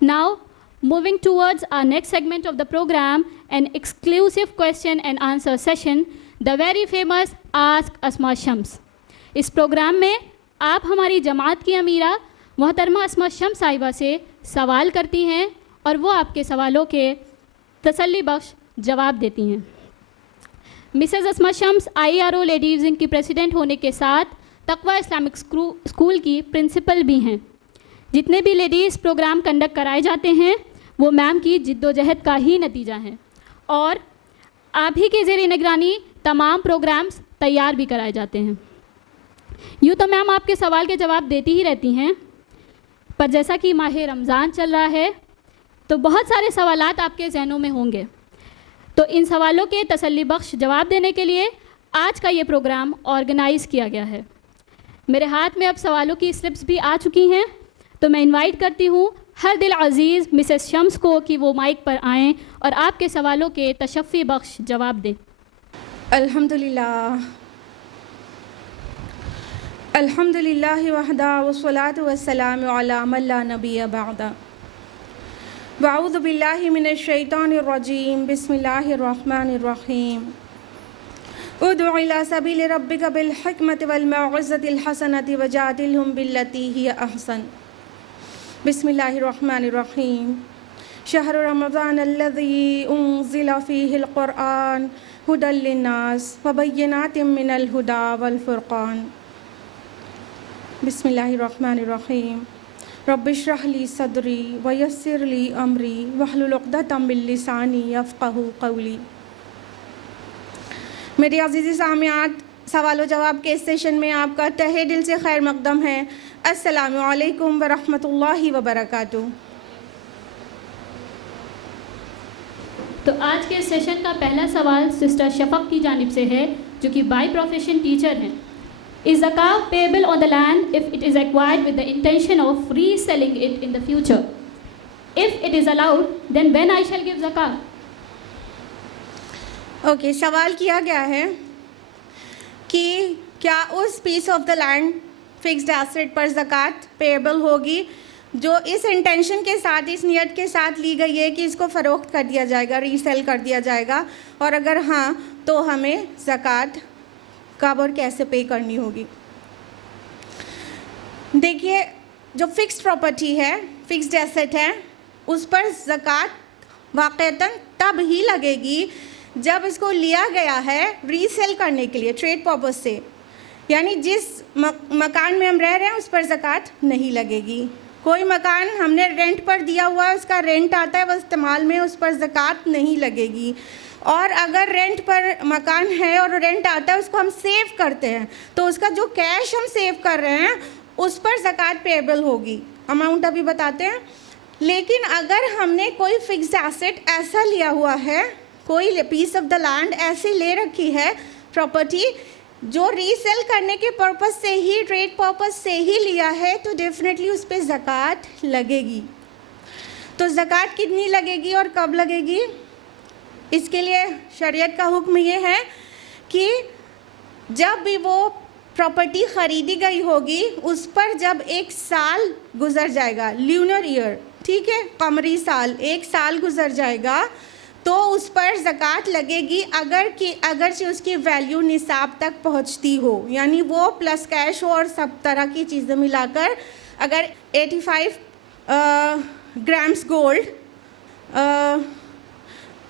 Now, moving towards our next segment of the program, an exclusive question and answer session, the very famous Ask Asma Shams. इस programme में आप हमारी जमात की अमीरा मोहतरमा अस्मा शम्स साहिबा से सवाल करती हैं और वो आपके सवालों के तसल्ली बख्श जवाब देती हैं। मिसेज़ अस्मा शम्स IRO लेडीज़ विंग की प्रेसिडेंट होने के साथ तकवा इस्लामिक स्कूल की प्रिंसिपल भी हैं। जितने भी लेडीज़ प्रोग्राम कंडक्ट कराए जाते हैं वो मैम की जिद्दोजहद का ही नतीजा है और आप ही के ज़ेर निगरानी तमाम प्रोग्राम्स तैयार भी कराए जाते हैं। यूँ तो मैम आपके सवाल के जवाब देती ही रहती हैं, पर जैसा कि माह रमज़ान चल रहा है तो बहुत सारे सवालात आपके जहनों में होंगे, तो इन सवालों के तसल्ली बख्श जवाब देने के लिए आज का ये प्रोग्राम ऑर्गेनाइज़ किया गया है। मेरे हाथ में अब सवालों की स्लिप्स भी आ चुकी हैं, तो मैं इनवाइट करती हूँ हर दिल अज़ीज़ मिसेस शम्स को कि वो माइक पर आएँ और आपके सवालों के तशफ़ी बख्श जवाब दें। अल्हम्दुलिल्लाह वहदा वस्सलातु वस्सलामु अला मन ला नबिय्य बअदा वअऊज़ु बिल्लाहि मिनश शैतानिर रजीम बिस्मिल्लाहिर रहमानिर रहीम उदउ इला सबीलि रब्बिका बिल हिकमति वल मौइज़तिल हसनति वजादिलहुम बिल्लती हिय अहसन बिस्मिल्लाहिर रहमानिर रहीम शहरु रमज़ान अल्लज़ी उन्ज़िला फ़ीहिल क़ुरआन हुदल लिन्नास व बय्यिनातिम मिनल हुदा वल फ़ुरक़ान बिस्मिल्लाहिर्रहमानिर्रहीम रब्बिश्रह ली सदरी व यस्सिर ली अमरी वहलुल उक़दतम मिन लिसानी यफ़क़हू क़ौली। मेरी अज़ीज़ी सामियात, सवाल व जवाब के इस सेशन में आपका तहे दिल से खैर मक़दम है। अस्सलामु अलैकुम व रहमतुल्लाहि व बरकातुहू। तो आज के सेशन का पहला सवाल सिस्टर शफ़क़ की जानिब से है, जो कि बाय प्रोफेशन टीचर हैं। Is zakah payable on the land if it is acquired with the intention of reselling it in the future? If it is allowed, then when I shall give zakah? Okay, सवाल किया गया है कि क्या उस piece of the land fixed asset पर ज़कात payable होगी जो इस इंटेंशन के साथ, इस नियत के साथ ली गई है कि इसको फ़रोख्त कर दिया जाएगा, रीसेल कर दिया जाएगा, और अगर हाँ तो हमें ज़कात कब और कैसे पे करनी होगी। देखिए, जो फिक्स्ड प्रॉपर्टी है, फिक्स्ड एसेट है, उस पर ज़कात वाक़तन तब ही लगेगी जब इसको लिया गया है रीसेल करने के लिए, ट्रेड पर्पस से। यानी जिस मकान में हम रह रहे हैं उस पर ज़कात नहीं लगेगी। कोई मकान हमने रेंट पर दिया हुआ है, उसका रेंट आता है, वह इस्तेमाल में, उस पर ज़कात नहीं लगेगी। और अगर रेंट पर मकान है और रेंट आता है, उसको हम सेव करते हैं, तो उसका जो कैश हम सेव कर रहे हैं उस पर ज़कात पेएबल होगी। अमाउंट अभी बताते हैं। लेकिन अगर हमने कोई फिक्स्ड एसेट ऐसा लिया हुआ है, कोई पीस ऑफ द लैंड ऐसी ले रखी है प्रॉपर्टी जो रीसेल करने के पर्पस से ही, ट्रेड पर्पस से ही लिया है, तो डेफिनेटली उस पर ज़कात लगेगी। तो ज़कात कितनी लगेगी और कब लगेगी, इसके लिए शरीयत का हुक्म ये है कि जब भी वो प्रॉपर्टी ख़रीदी गई होगी उस पर जब एक साल गुज़र जाएगा, ल्यूनर ईयर, ठीक है, कमरी साल, एक साल गुज़र जाएगा, तो उस पर ज़कात लगेगी अगरचे उसकी वैल्यू निसाब तक पहुंचती हो, यानी वो प्लस कैश हो और सब तरह की चीज़ें मिलाकर अगर 85 ग्राम्स गोल्ड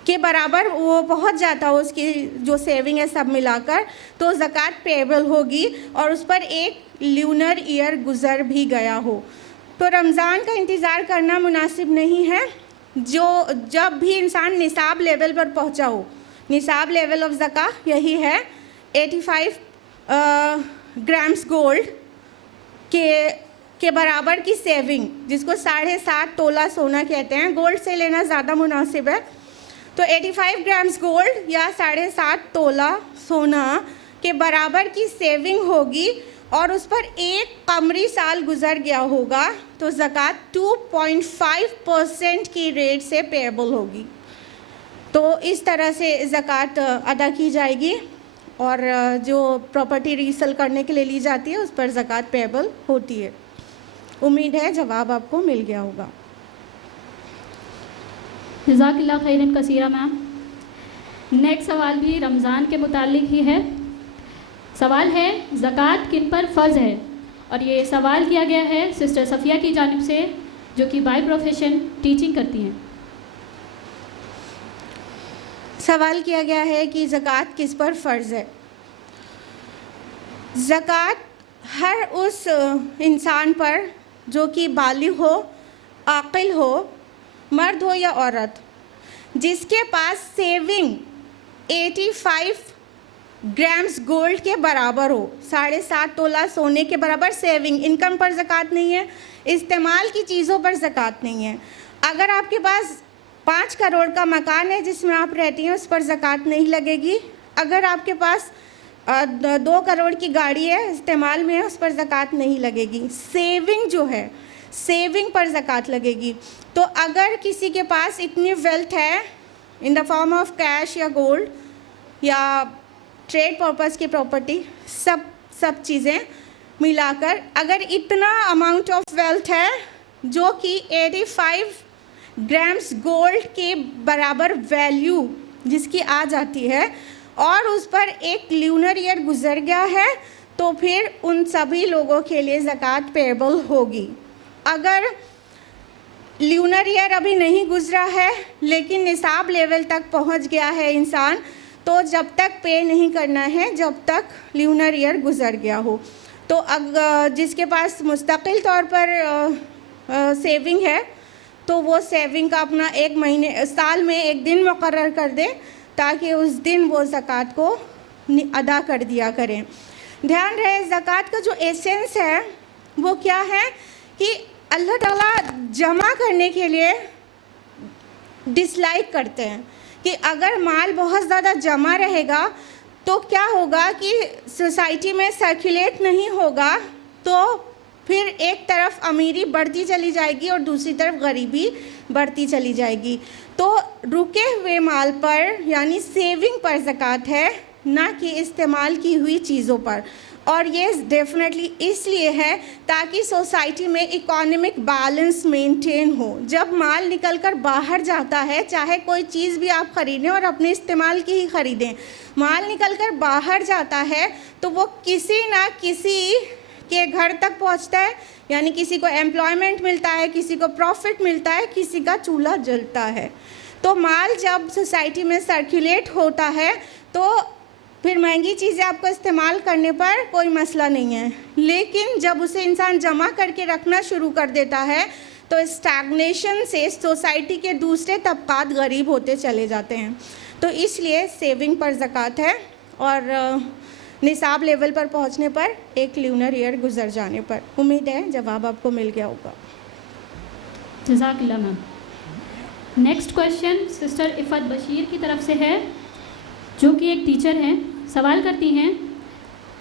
के बराबर वो पहुंच जाता हो, उसकी जो सेविंग है सब मिलाकर, तो ज़कात पेएबल होगी और उस पर एक ल्यूनर ईयर गुज़र भी गया हो। तो रमज़ान का इंतज़ार करना मुनासिब नहीं है। जब भी इंसान निसाब लेवल पर पहुंचा हो, निसाब लेवल ऑफ ज़का यही है 85 ग्राम्स गोल्ड के बराबर की सेविंग, जिसको 7.5 तोला सोना कहते हैं, गोल्ड से लेना ज़्यादा मुनासिब है। तो 85 ग्राम्स गोल्ड या 7.5 तोला सोना के बराबर की सेविंग होगी और उस पर एक कमरी साल गुज़र गया होगा, तो ज़कात 2.5% की रेट से पेएबल होगी। तो इस तरह से ज़कात अदा की जाएगी और जो प्रॉपर्टी रीसेल करने के लिए ली जाती है उस पर ज़कात पेएबल होती है। उम्मीद है जवाब आपको मिल गया होगा। जज़ाकिल्लाह खैरन कसीरा मैम। नेक्स्ट सवाल भी रमज़ान के मुतालिक ही है। सवाल है ज़कात किन पर फ़र्ज़ है, और ये सवाल किया गया है सिस्टर सफ़िया की जानिब से, जो कि बाय प्रोफेशन टीचिंग करती हैं। सवाल किया गया है कि ज़कात किस पर फ़र्ज़ है। ज़कात हर उस इंसान पर जो कि बालिग हो, आक़िल हो, मर्द हो या औरत, जिसके पास सेविंग 85 ग्राम्स गोल्ड के बराबर हो, 7.5 तोला सोने के बराबर सेविंग, इनकम पर ज़कात नहीं है, इस्तेमाल की चीज़ों पर ज़कात नहीं है। अगर आपके पास 5 करोड़ का मकान है जिसमें आप रहती हैं, उस पर ज़कात नहीं लगेगी। अगर आपके पास 2 करोड़ की गाड़ी है, इस्तेमाल में है, उस पर ज़कात नहीं लगेगी। सेविंग जो है, सेविंग पर ज़कात लगेगी। तो अगर किसी के पास इतनी वेल्थ है in the form of cash या गोल्ड या ट्रेड पर्पस की प्रॉपर्टी, सब चीज़ें मिलाकर अगर इतना अमाउंट ऑफ वेल्थ है जो कि 85 ग्राम्स गोल्ड के बराबर वैल्यू जिसकी आ जाती है, और उस पर एक ल्यूनर ईयर गुजर गया है, तो फिर उन सभी लोगों के लिए ज़कात पेएबल होगी। अगर ल्यूनर ईयर अभी नहीं गुजरा है लेकिन निसाब लेवल तक पहुंच गया है इंसान, तो जब तक पे नहीं करना है जब तक ल्यूनर ईयर गुजर गया हो। तो अगर जिसके पास मुस्तकिल तौर पर सेविंग है, तो वो सेविंग का अपना साल में एक दिन मुकर्रर कर दे, ताकि उस दिन वो ज़कात को अदा कर दिया करें। ध्यान रहे, ज़कात का जो एसेंस है वो क्या है कि अल्लाह ताला जमा करने के लिए डिसलाइक करते हैं कि अगर माल बहुत ज़्यादा जमा रहेगा तो क्या होगा कि सोसाइटी में सर्कुलेट नहीं होगा, तो फिर एक तरफ अमीरी बढ़ती चली जाएगी और दूसरी तरफ गरीबी बढ़ती चली जाएगी। तो रुके हुए माल पर यानी सेविंग पर ज़कात है, ना कि इस्तेमाल की हुई चीज़ों पर। और ये डेफिनेटली इसलिए है ताकि सोसाइटी में इकोनॉमिक बैलेंस मेंटेन हो। जब माल निकल कर बाहर जाता है, चाहे कोई चीज़ भी आप ख़रीदें और अपने इस्तेमाल की ही ख़रीदें, माल निकल कर बाहर जाता है तो वो किसी ना किसी के घर तक पहुंचता है, यानी किसी को एम्प्लॉयमेंट मिलता है, किसी को प्रॉफिट मिलता है, किसी का चूल्हा जलता है। तो माल जब सोसाइटी में सर्कुलेट होता है तो फिर महंगी चीज़ें आपको इस्तेमाल करने पर कोई मसला नहीं है, लेकिन जब उसे इंसान जमा करके रखना शुरू कर देता है तो स्टैग्नेशन से सोसाइटी के दूसरे तबकात गरीब होते चले जाते हैं। तो इसलिए सेविंग पर ज़कात है, और निसाब लेवल पर पहुंचने पर एक ल्यूनर ईयर गुजर जाने पर। उम्मीद है जवाब आपको मिल गया होगा। जज़ाकिल्लाह ma'am. Next question sister Iffat Bashir की तरफ से है, जो कि एक टीचर हैं। सवाल करती हैं,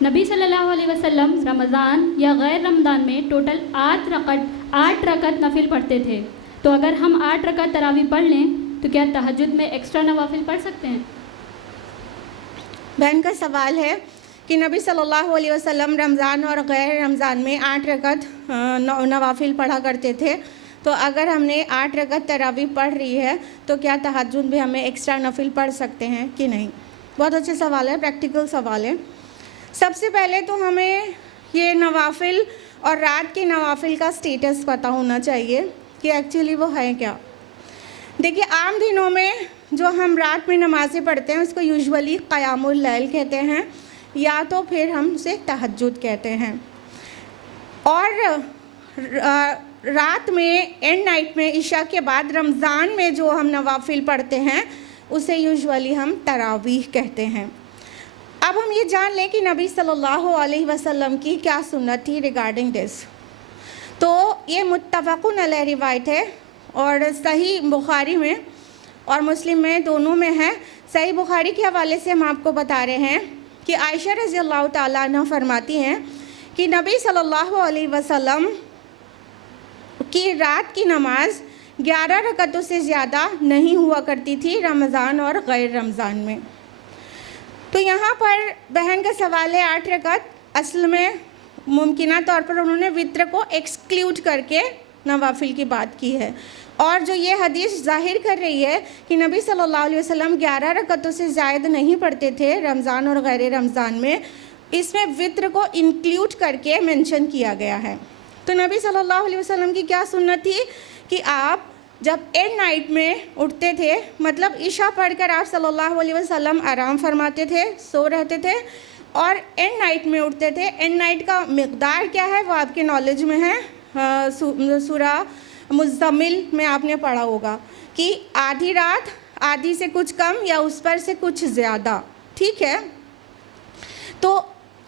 नबी सल्लल्लाहु अलैहि वसल्लम रमज़ान या गैर रमज़ान में टोटल 8 रकत नफिल पढ़ते थे, तो अगर हम 8 रकत तरावी पढ़ लें तो क्या तहज्जुद में एक्स्ट्रा नवाफिल पढ़ सकते हैं? बहन का सवाल है कि नबी सल्लल्लाहु अलैहि वसल्लम रमज़ान और गैर रमज़ान में 8 रकत नवाफिल पढ़ा करते थे, तो अगर हमने 8 रकत तरावी पढ़ रही है तो क्या तहज्जुद में हमें एक्स्ट्रा नफिल पढ़ सकते हैं कि नहीं? बहुत अच्छा सवाल है, प्रैक्टिकल सवाल है। सबसे पहले तो हमें ये नवाफिल और रात के नवाफिल का स्टेटस पता होना चाहिए कि एक्चुअली वो है क्या। देखिए, आम दिनों में जो हम रात में नमाज़ें पढ़ते हैं उसको यूजुअली क़यामुल लैल कहते हैं, या तो फिर हम उसे तहज्जुद कहते हैं। और रात में एंड नाइट में इशा के बाद रमज़ान में जो हम नवाफिल पढ़ते हैं उसे यूजुअली हम तरावीह कहते हैं। अब हम ये जान लें कि नबी सल्लल्लाहु अलैहि वसल्लम की क्या सुन्नत थी रिगार्डिंग दिस। तो ये मुत्तफ़क़ुन अलैह रिवायत है और सही बुखारी में और मुस्लिम में दोनों में है। सही बुखारी के हवाले से हम आपको बता रहे हैं कि आयशा रज़ियल्लाहु ताला अन्हा फरमाती हैं कि नबी सल्लल्लाहु अलैहि वसल्लम की रात की नमाज 11 रकतों से ज़्यादा नहीं हुआ करती थी रमज़ान और गैर रमज़ान में। तो यहाँ पर बहन का सवाल है 8 रकत, असल में मुमकिना तौर पर उन्होंने वित्र को एक्सक्लूड करके नवाफिल की बात की है। और जो ये हदीस ज़ाहिर कर रही है कि नबी सल्लल्लाहु अलैहि वसल्लम 11 रकअतों से ज़ायद नहीं पढ़ते थे रमज़ान और गैर रमज़ान में, इसमें वित्र को इंक्लूड करके मेंशन किया गया है। तो नबी सल्लल्लाहु अलैहि वसल्लम की क्या सुन्नत थी कि आप जब एंड नाइट में उठते थे, मतलब इशा पढ़कर आप सल्लल्लाहु अलैहि वसल्लम आराम फरमाते थे, सो रहते थे, और एंड नाइट में उठते थे। एंड नाइट का मिक़दार क्या है वो आपके नॉलेज में है, सूरा मुज़्ज़मिल में आपने पढ़ा होगा कि आधी रात, आधी से कुछ कम या उस पर से कुछ ज़्यादा, ठीक है। तो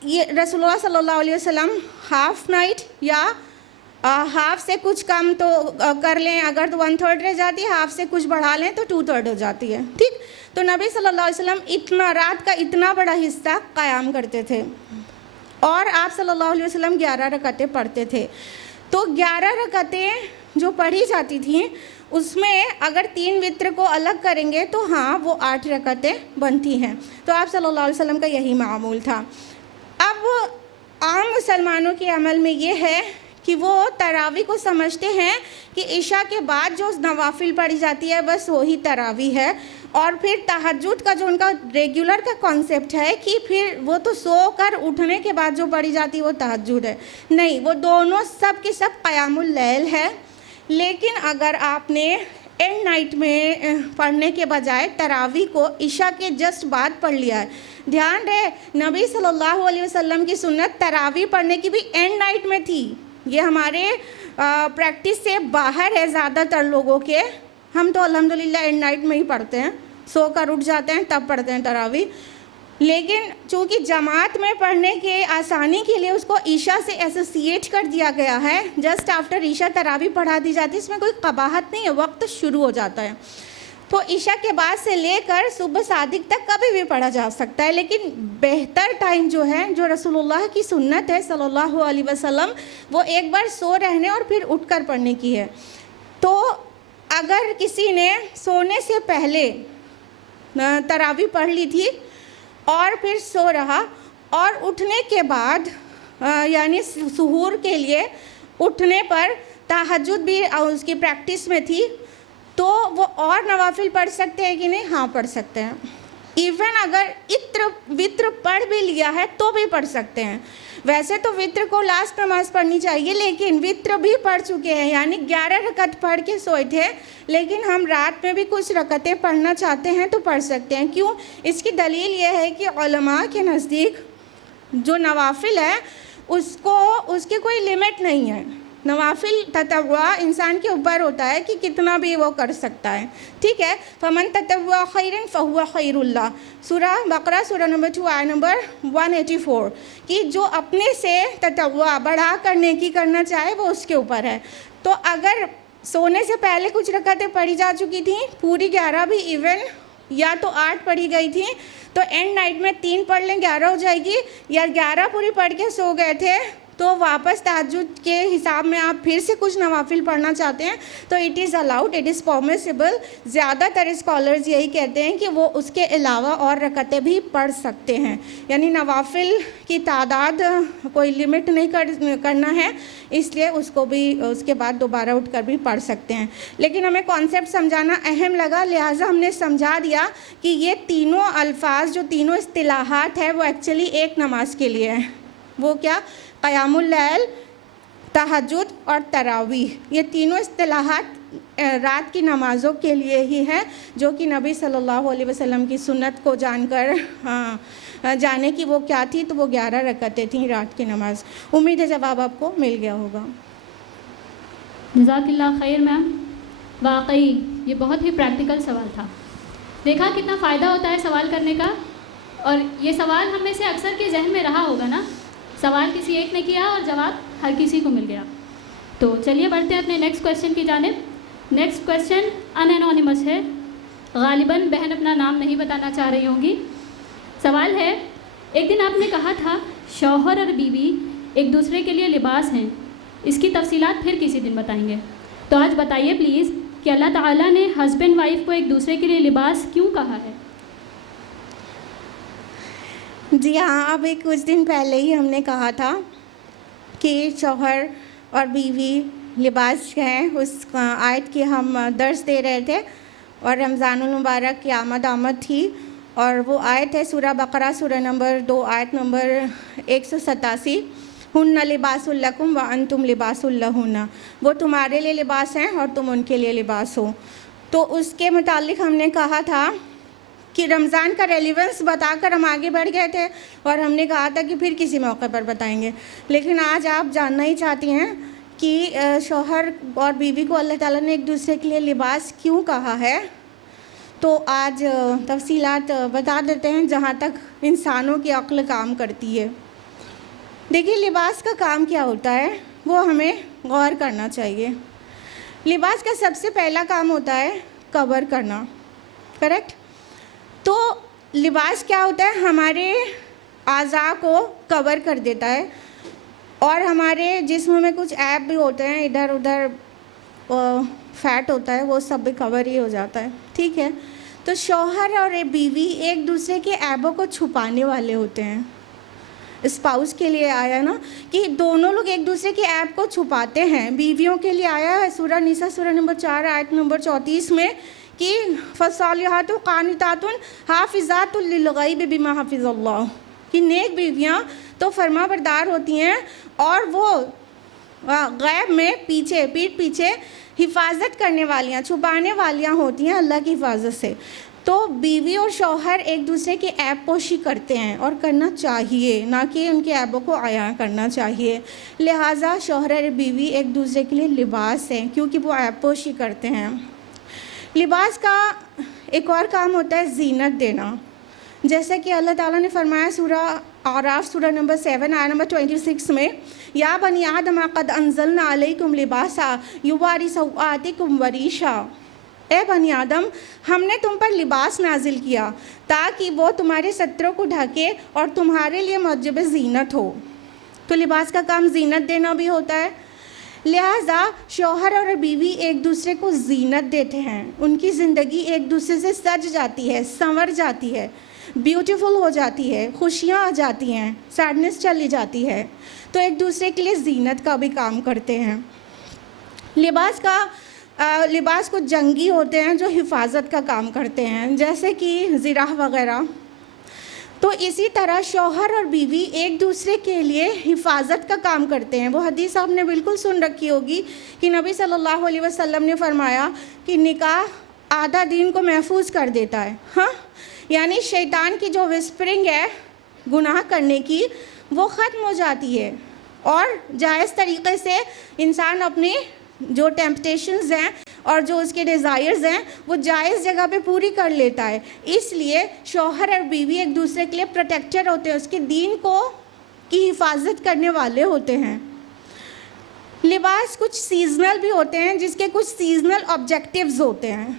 ये रसूलुल्लाह सल्लल्लाहु अलैहि वसल्लम हाफ नाइट या हाफ से कुछ कम तो कर लें, अगर तो 1/3 रह जाती है, हाफ से कुछ बढ़ा लें तो 2/3 हो जाती है, ठीक। तो नबी सल्लल्लाहु अलैहि वसल्लम इतना रात का इतना बड़ा हिस्सा क़याम करते थे और आप सल्लल्लाहु अलैहि वसल्लम 11 रकअतें पढ़ते थे। तो 11 रकअतें जो पढ़ी जाती थीं उसमें अगर 3 वित्र को अलग करेंगे तो हाँ वो 8 रकअतें बनती हैं। तो आप सल्लल्लाहु अलैहि वसल्लम का यही मामूल था। अब आम मुसलमानों के अमल में ये है कि वो तरावी को समझते हैं कि इशा के बाद जो नवाफिल पढ़ी जाती है बस वही तरावी है, और फिर तहज्जुद का जो उनका रेगुलर का कॉन्सेप्ट है कि फिर वो तो सो कर उठने के बाद जो पढ़ी जाती है वो तहज्जुद है। नहीं, वो दोनों सब के सब क़यामुल लैल है। लेकिन अगर आपने एंड नाइट में पढ़ने के बजाय तरावी को इशा के जस्ट बाद पढ़ लिया है, ध्यान रहे नबी सल्लल्लाहु अलैहि वसल्लम की सुन्नत तरावी पढ़ने की भी एंड नाइट में थी। ये हमारे प्रैक्टिस से बाहर है ज़्यादातर लोगों के। हम तो अल्हम्दुलिल्लाह एंड नाइट में ही पढ़ते हैं, सो कर उठ जाते हैं तब पढ़ते हैं तरावी। लेकिन चूँकि जमात में पढ़ने के आसानी के लिए उसको ईशा से एसोसिएट कर दिया गया है, जस्ट आफ्टर ईशा तरावी पढ़ा दी जाती है, इसमें कोई कबाहत नहीं है, वक्त शुरू हो जाता है। तो ईशा के बाद से लेकर सुबह सादिक तक कभी भी पढ़ा जा सकता है, लेकिन बेहतर टाइम जो है, जो रसूलुल्लाह की सुन्नत है सल्लल्लाहु अलैहि वसल्लम, वो एक बार सो रहने और फिर उठकर पढ़ने की है। तो अगर किसी ने सोने से पहले तरावी पढ़ ली थी और फिर सो रहा और उठने के बाद यानी सुहूर के लिए उठने पर तहज्जुद भी उसकी प्रैक्टिस में थी, तो वो और नवाफिल पढ़ सकते हैं कि नहीं? हाँ, पढ़ सकते हैं। इवन अगर वित्र पढ़ भी लिया है तो भी पढ़ सकते हैं। वैसे तो वित्र को लास्ट नमाज पढ़नी चाहिए, लेकिन वित्र भी पढ़ चुके हैं, यानी 11 रकअत पढ़ के सोए थे, लेकिन हम रात में भी कुछ रकअतें पढ़ना चाहते हैं तो पढ़ सकते हैं। क्यों? इसकी दलील ये है कि उलमा के नज़दीक जो नवाफिल है उसकी कोई लिमिट नहीं है। नवाफिल ततव्वा इंसान के ऊपर होता है कि कितना भी वो कर सकता है, ठीक है। फमन ततव्वा खैरन फहुवा खैरुल्लाह, सूरा बकरा सूरा नंबर 2 आयत नंबर 184, कि जो अपने से ततव्वा बढ़ा कर नेकी करना चाहे वो उसके ऊपर है। तो अगर सोने से पहले कुछ रकअतें पढ़ी जा चुकी थी, पूरी 11 भी इवन या तो 8 पढ़ी गई थी, तो एंड नाइट में 3 पढ़ लें 11 हो जाएगी, या 11 पूरी पढ़ के सो गए थे तो वापस तहज्जुद के हिसाब में आप फिर से कुछ नवाफिल पढ़ना चाहते हैं तो it is allowed, it is permissible. ज़्यादातर स्कॉलर्स यही कहते हैं कि वो उसके अलावा और रकअतें भी पढ़ सकते हैं, यानी नवाफिल की तादाद कोई लिमिट नहीं करना है, इसलिए उसको भी उसके बाद दोबारा उठकर भी पढ़ सकते हैं। लेकिन हमें कॉन्सेप्ट समझाना अहम लगा, लिहाजा हमने समझा दिया कि ये तीनों अल्फाज, जो तीनों इस्तिलाहात है, वो एक्चुअली एक नमाज के लिए है। वो क्या? क़यामुल लैल, तहज्जुद और तरावीह, ये तीनों इस्तिलाहात रात की नमाज़ों के लिए ही है, जो कि नबी सल्लल्लाहु अलैहि वसल्लम की सुन्नत को जानकर जाने की वो क्या थी, तो वो 11 रकअतें थीं रात की नमाज। उम्मीद है जवाब आपको मिल गया होगा। जज़ाकिल्लाह खैर मैम, वाकई ये बहुत ही प्रैक्टिकल सवाल था। देखा कितना फ़ायदा होता है सवाल करने का, और ये सवाल हम में से अक्सर के जहन में रहा होगा ना, सवाल किसी एक ने किया और जवाब हर किसी को मिल गया। तो चलिए बढ़ते हैं अपने नेक्स्ट क्वेश्चन की जानिब। नेक्स्ट क्वेश्चन अनएनोनिमस है, गालिबन बहन अपना नाम नहीं बताना चाह रही होंगी। सवाल है, एक दिन आपने कहा था शौहर और बीवी एक दूसरे के लिए लिबास हैं, इसकी तफसीलात फिर किसी दिन बताएंगे। तो आज बताइए प्लीज़ कि अल्लाह ताला ने हस्बैंड वाइफ को एक दूसरे के लिए लिबास क्यों कहा है? जी हाँ, अभी कुछ दिन पहले ही हमने कहा था कि शौहर और बीवी लिबास है उस आयत की हम दर्स दे रहे थे और रमज़ानुल मुबारक की आमद थी और वो आयत है सूरह बकरा सूरह नंबर 2 आयत नंबर 187 हुन्ना लिबासुल लकुम व अंतुम लिबासुल लहुन्ना, वो तुम्हारे लिए लिबास हैं और तुम उनके लिए लिबास हो। तो उसके मुतालिक हमने कहा था कि रमज़ान का रेलिवेंस बताकर हम आगे बढ़ गए थे और हमने कहा था कि फिर किसी मौके पर बताएंगे, लेकिन आज आप जानना ही चाहती हैं कि शौहर और बीवी को अल्लाह ताला ने एक दूसरे के लिए लिबास क्यों कहा है। तो आज तफसीलात बता देते हैं जहाँ तक इंसानों की अक्ल काम करती है। देखिए, लिबास का काम क्या होता है वो हमें गौर करना चाहिए। लिबास का सबसे पहला काम होता है कवर करना, करेक्ट। तो लिबास क्या होता है, हमारे आज़ा को कवर कर देता है और हमारे जिस्म में कुछ ऐब भी होते हैं, इधर उधर फैट होता है, वो सब भी कवर ही हो जाता है, ठीक है। तो शौहर और बीवी एक दूसरे के ऐबों को छुपाने वाले होते हैं। स्पाउस के लिए आया ना कि दोनों लोग एक दूसरे के ऐब को छुपाते हैं। बीवियों के लिए आया है सूरह निसा सूरह नंबर 4 आयत नंबर 34 में कि फसालिहातु कानितातुन हाफिजातुल लिलगैब बिमा हफिज़ल्लाह, कि नेक बीवियाँ तो फर्माबरदार होती हैं और वो गैब में पीठ पीछे हिफाजत करने वालियाँ, छुपाने वालियाँ होती हैं अल्लाह की हिफाजत से। तो बीवी और शौहर एक दूसरे के ऐब पोशी करते हैं और करना चाहिए, ना कि उनके ऐबों को आया करना चाहिए। लिहाजा शौहर और बीवी एक दूसरे के लिए लिबास हैं क्योंकि वो ऐब पोशी करते हैं। लिबास का एक और काम होता है जीनत देना, जैसे कि अल्लाह ताला ने फरमाया सूरह आराफ सूरह नंबर 7 आयत नंबर 26 में, या बनी आदम क़द अंज़लना अलैकुम लिबासा युवारी सौआतिकुम वरीशा, ए बनी आदम हमने तुम पर लिबास नाजिल किया ताकि वो तुम्हारे सत्रों को ढके और तुम्हारे लिए मौजब ज़ीनत हो। तो लिबास का काम ज़ीनत देना भी होता है। लिहाजा शौहर और बीवी एक दूसरे को ज़ीनत देते हैं, उनकी ज़िंदगी एक दूसरे से सज जाती है, संवर जाती है, ब्यूटीफुल हो जाती है, खुशियाँ आ जाती हैं, सैडनेस चली जाती है। तो एक दूसरे के लिए ज़ीनत का भी काम करते हैं। लिबास कुछ जंगी होते हैं जो हिफाजत का काम करते हैं, जैसे कि ज़िराह वगैरह। तो इसी तरह शौहर और बीवी एक दूसरे के लिए हिफाजत का काम करते हैं। वो हदीस आपने बिल्कुल सुन रखी होगी कि नबी सल्लल्लाहु अलैहि वसल्लम ने फरमाया कि निकाह आधा दीन को महफूज कर देता है। हाँ, यानी शैतान की जो विस्परिंग है गुनाह करने की वो ख़त्म हो जाती है और जायज़ तरीक़े से इंसान अपनी जो टेम्पटेशंस हैं और जो उसके डिज़ायर्स हैं वो जायज़ जगह पे पूरी कर लेता है। इसलिए शौहर और बीवी एक दूसरे के लिए प्रोटेक्टर होते हैं, उसके दीन की हिफाजत करने वाले होते हैं। लिबास कुछ सीजनल भी होते हैं, जिसके कुछ सीजनल ऑब्जेक्टिव्स होते हैं,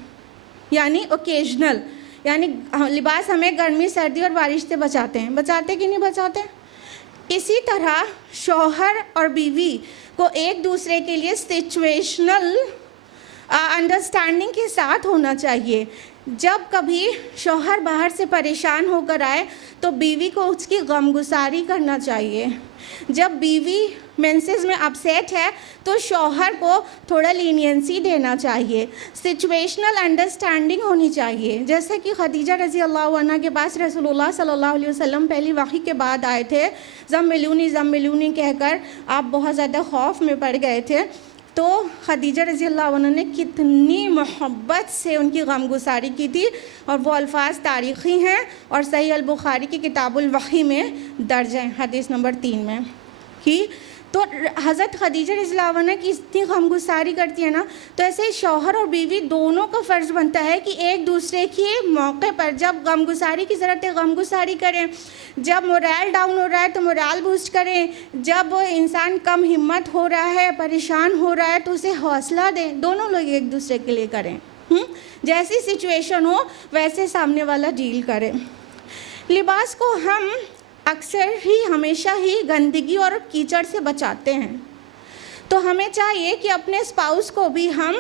यानी ओकेजनल, यानी लिबास हमें गर्मी सर्दी और बारिश से बचाते कि नहीं बचाते। इसी तरह शौहर और बीवी को एक दूसरे के लिए सिचुएशनल अंडरस्टैंडिंग के साथ होना चाहिए। जब कभी शौहर बाहर से परेशान होकर आए तो बीवी को उसकी गमगुसारी करना चाहिए। जब बीवी मेंसेस में अपसेट है तो शौहर को थोड़ा लीनियंसी देना चाहिए, सिचुएशनल अंडरस्टैंडिंग होनी चाहिए। जैसे कि खदीजा रज़ी अल्लाह अन्हा के पास रसूलुल्लाह सल्लल्लाहु अलैहि वसल्लम पहली वही के बाद आए थे, ज़म्मिलूनी कहकर आप बहुत ज़्यादा खौफ में पड़ गए थे। तो खदीजा रज़ी अल्लाह अन्हा ने कितनी मोहब्बत से उनकी गमगुसारी की थी और वो अल्फाज तारीख़ी हैं और सही अल बुखारी की किताबुल वही में दर्ज हैं, हदीस नंबर 3 में कि तो हज़रत खदीजा रज़ी अल्लाह अन्हा की इतनी गमगुसारी करती है ना, तो ऐसे शौहर और बीवी दोनों का फ़र्ज़ बनता है कि एक दूसरे के मौके पर जब गमगुसारी की ज़रूरत है गमगुसारी करें, जब मोरल डाउन हो रहा है तो मोरल बूस्ट करें, जब इंसान कम हिम्मत हो रहा है, परेशान हो रहा है तो उसे हौसला दें। दोनों लोग एक दूसरे के लिए करें, जैसी सिचुएशन हो वैसे सामने वाला डील करें। लिबास को हम अक्सर ही हमेशा ही गंदगी और कीचड़ से बचाते हैं, तो हमें चाहिए कि अपने स्पाउस को भी हम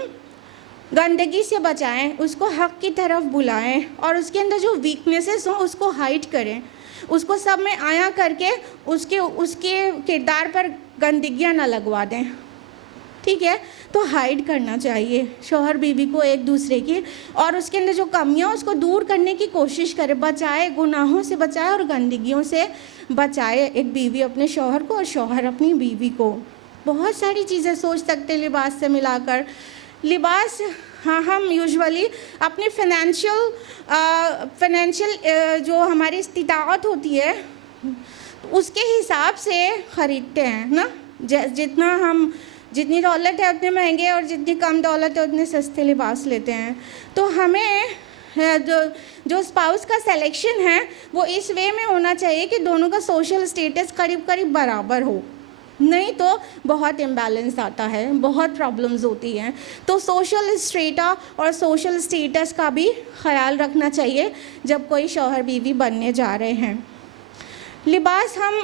गंदगी से बचाएं, उसको हक़ की तरफ बुलाएं और उसके अंदर जो वीकनेसेस हों उसको हाइड करें, उसको सब में आया करके उसके किरदार पर गंदगियां ना लगवा दें। ठीक है, तो हाइड करना चाहिए शौहर बीवी को एक दूसरे की, और उसके अंदर जो कमियां उसको दूर करने की कोशिश करे, बचाए, गुनाहों से बचाए और गंदगियों से बचाए एक बीवी अपने शौहर को और शौहर अपनी बीवी को। बहुत सारी चीज़ें सोच सकते हैं लिबास से मिलाकर। लिबास, हाँ, हम यूजुअली अपनी फाइनेंशियल जो हमारी इस्तिताअत होती है उसके हिसाब से ख़रीदते हैं ना। जितनी दौलत है उतने महंगे और जितनी कम दौलत है उतने सस्ते लिबास लेते हैं। तो हमें जो स्पाउस का सिलेक्शन है वो इस वे में होना चाहिए कि दोनों का सोशल स्टेटस करीब करीब बराबर हो, नहीं तो बहुत इम्बैलेंस आता है, बहुत प्रॉब्लम्स होती हैं। तो सोशल स्ट्रेटा और सोशल स्टेटस का भी ख्याल रखना चाहिए जब कोई शौहर बीवी बनने जा रहे हैं। लिबास हम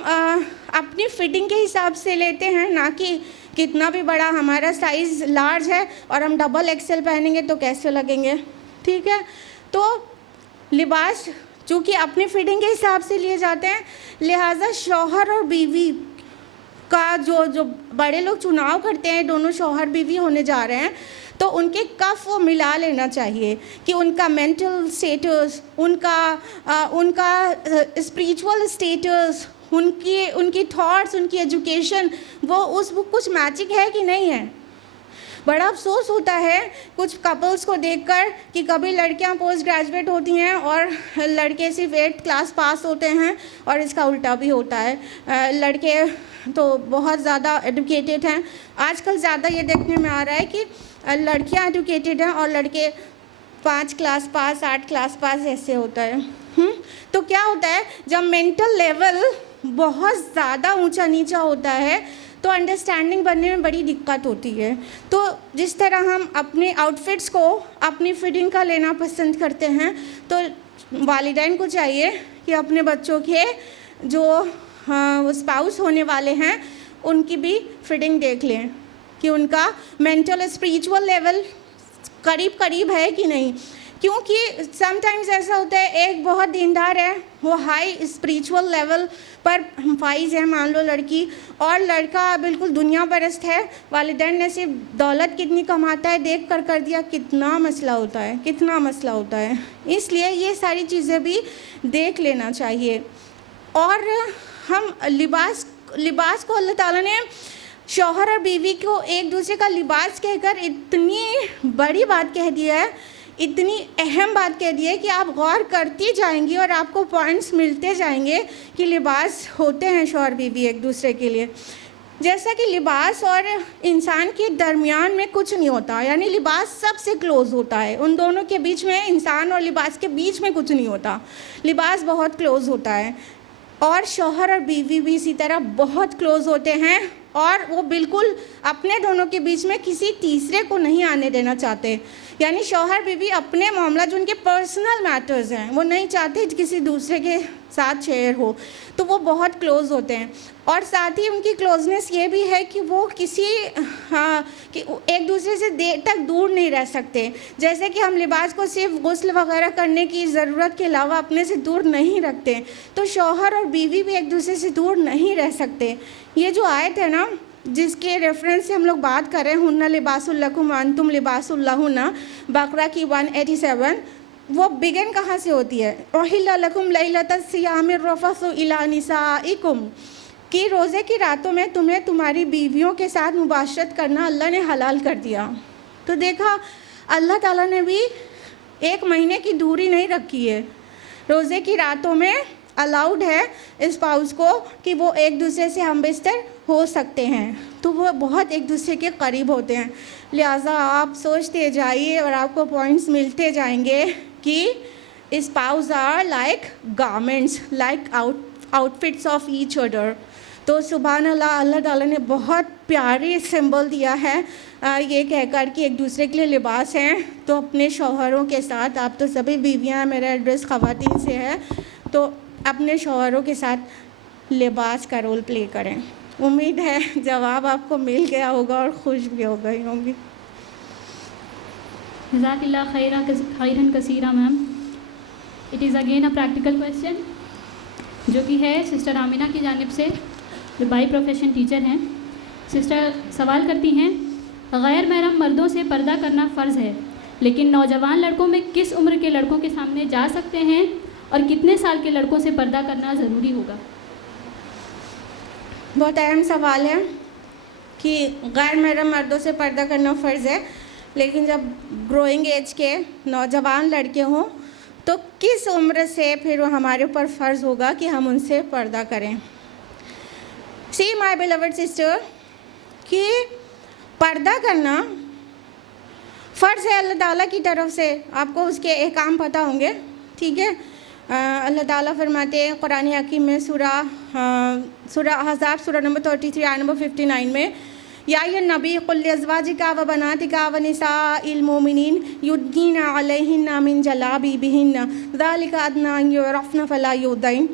अपनी फिटिंग के हिसाब से लेते हैं, ना कि कितना भी बड़ा हमारा साइज़ लार्ज है और हम डबल एक्सेल पहनेंगे तो कैसे लगेंगे, ठीक है। तो लिबास चूँकि अपनी फिटिंग के हिसाब से लिए जाते हैं, लिहाजा शौहर और बीवी का जो बड़े लोग चुनाव करते हैं, दोनों शौहर बीवी होने जा रहे हैं, तो उनके कफ वो मिला लेना चाहिए कि उनका मेंटल स्टेटस, उनका स्पिरिचुअल स्टेटस, उनकी थॉट्स, उनकी एजुकेशन, वो कुछ मैचिंग है कि नहीं है। बड़ा अफसोस होता है कुछ कपल्स को देखकर कि कभी लड़कियां पोस्ट ग्रेजुएट होती हैं और लड़के सिर्फ 8th क्लास पास होते हैं, और इसका उल्टा भी होता है। लड़के तो बहुत ज़्यादा एजुकेटेड हैं। आजकल ज़्यादा ये देखने में आ रहा है कि लड़कियां एजुकेटेड हैं और लड़के 5 क्लास पास, 8 क्लास पास ऐसे होता है। तो क्या होता है, जब मेंटल लेवल बहुत ज़्यादा ऊंचा नीचा होता है तो अंडरस्टैंडिंग बनने में बड़ी दिक्कत होती है। तो जिस तरह हम अपने आउटफिट्स को अपनी फिटिंग का लेना पसंद करते हैं, तो वालिदैन को चाहिए कि अपने बच्चों के जो स्पाउस होने वाले हैं उनकी भी फिटिंग देख लें कि उनका मेंटल स्पिरिचुअल लेवल करीब करीब है कि नहीं। क्योंकि समटाइम्स ऐसा होता है, एक बहुत दीनदार है, वो हाई स्पिरिचुअल लेवल पर फाइज है मान लो लड़की, और लड़का बिल्कुल दुनिया परस्त है, वालिदैन ने सिर्फ दौलत कितनी कमाता है देख कर दिया, कितना मसला होता है, कितना मसला होता है। इसलिए ये सारी चीज़ें भी देख लेना चाहिए। और हम लिबास को अल्लाह ताला ने शौहर और बीवी को एक दूसरे का लिबास कहकर इतनी बड़ी बात कह दिया है, इतनी अहम बात कह दी है कि आप गौर करती जाएंगी और आपको पॉइंट्स मिलते जाएंगे कि लिबास होते हैं शौहर बीवी एक दूसरे के लिए। जैसा कि लिबास और इंसान के दरमियान में कुछ नहीं होता, यानी लिबास सबसे क्लोज़ होता है, उन दोनों के बीच में, इंसान और लिबास के बीच में कुछ नहीं होता, लिबास बहुत क्लोज़ होता है। और शौहर और बीवी भी इसी तरह बहुत क्लोज़ होते हैं और वो बिल्कुल अपने दोनों के बीच में किसी तीसरे को नहीं आने देना चाहते। यानी शौहर बीवी अपने मामला जो उनके पर्सनल मैटर्स हैं वो नहीं चाहते किसी दूसरे के साथ शेयर हो, तो वो बहुत क्लोज़ होते हैं। और साथ ही उनकी क्लोजनेस ये भी है कि वो कि एक दूसरे से देर तक दूर नहीं रह सकते। जैसे कि हम लिबास को सिर्फ गुस्ल वगैरह करने की ज़रूरत के अलावा अपने से दूर नहीं रखते, तो शौहर और बीवी भी एक दूसरे से दूर नहीं रह सकते। ये जो आयत है ना, जिसके रेफरेंस से हम लोग बात कर रहे हैं, हुन्ना लिबासुल लकुम अंतुम लिबासुल लहुन्ना, बकरा की 187, वो बिगिन कहाँ से होती है? उहिल्ला लकुम लैलतस सियामिर रफ़सु इला निसाइकुम, कि रोज़े की रातों में तुम्हें तुम्हारी बीवियों के साथ मुबाशरत करना अल्लाह ने हलाल कर दिया। तो देखा, अल्लाह ताला ने भी 1 महीने की दूरी नहीं रखी है, रोज़े की रातों में अलाउड है स्पाउस को कि वो एक दूसरे से हमबिस्तर हो सकते हैं, तो वो बहुत एक दूसरे के करीब होते हैं। लिहाजा आप सोचते जाइए और आपको पॉइंट्स मिलते जाएंगे कि spouse are like garments, like outfits of each other. तो सुभान अल्लाह, अल्लाह ताला ने बहुत प्यारी सिंबल दिया है ये कहकर कि एक दूसरे के लिए लिबास हैं। तो अपने शौहरों के साथ, आप तो सभी बीवियां, मेरा एड्रेस ख़वातीन से है, तो अपने शौहरों के साथ लिबास का रोल प्ले करें। उम्मीद है जवाब आपको मिल गया होगा और खुश भी हो गई होंगी। जज़ाकिल्लाह खैरन कसीरा ma'am. It is again a practical question जो कि है सिस्टर आमिना की जानिब से, जो बाई प्रोफेशन टीचर हैं। सिस्टर सवाल करती हैं गैर महरम मर्दों से पर्दा करना फ़र्ज़ है, लेकिन नौजवान लड़कों में किस उम्र के लड़कों के सामने जा सकते हैं और कितने साल के लड़कों से पर्दा करना ज़रूरी होगा? बहुत अहम सवाल है कि गैर महरम मर्दों से पर्दा करना फ़र्ज़ है, लेकिन जब ग्रोइंग एज के नौजवान लड़के हों तो किस उम्र से फिर हमारे ऊपर फ़र्ज़ होगा कि हम उनसे पर्दा करें। सी माय बिलवड सिस्टर, कि पर्दा करना फ़र्ज़ है अल्लाह ताला की तरफ से। आपको उसके अहकाम पता होंगे, ठीक है। अल्लाह ताला फरमाते हैं कुरान हकीम में सूरा अहज़ाब सूरा नंबर 33 आयत नंबर 59 में, या नबी कुल अज़वाजिका व बनातिका व निसाइल मोमिनीन युद्दीना अलैहिन्ना मिन जलाबिबिहिन्ना ज़ालिका अदना अन युरफ़्ना फ़ला युज़ैन,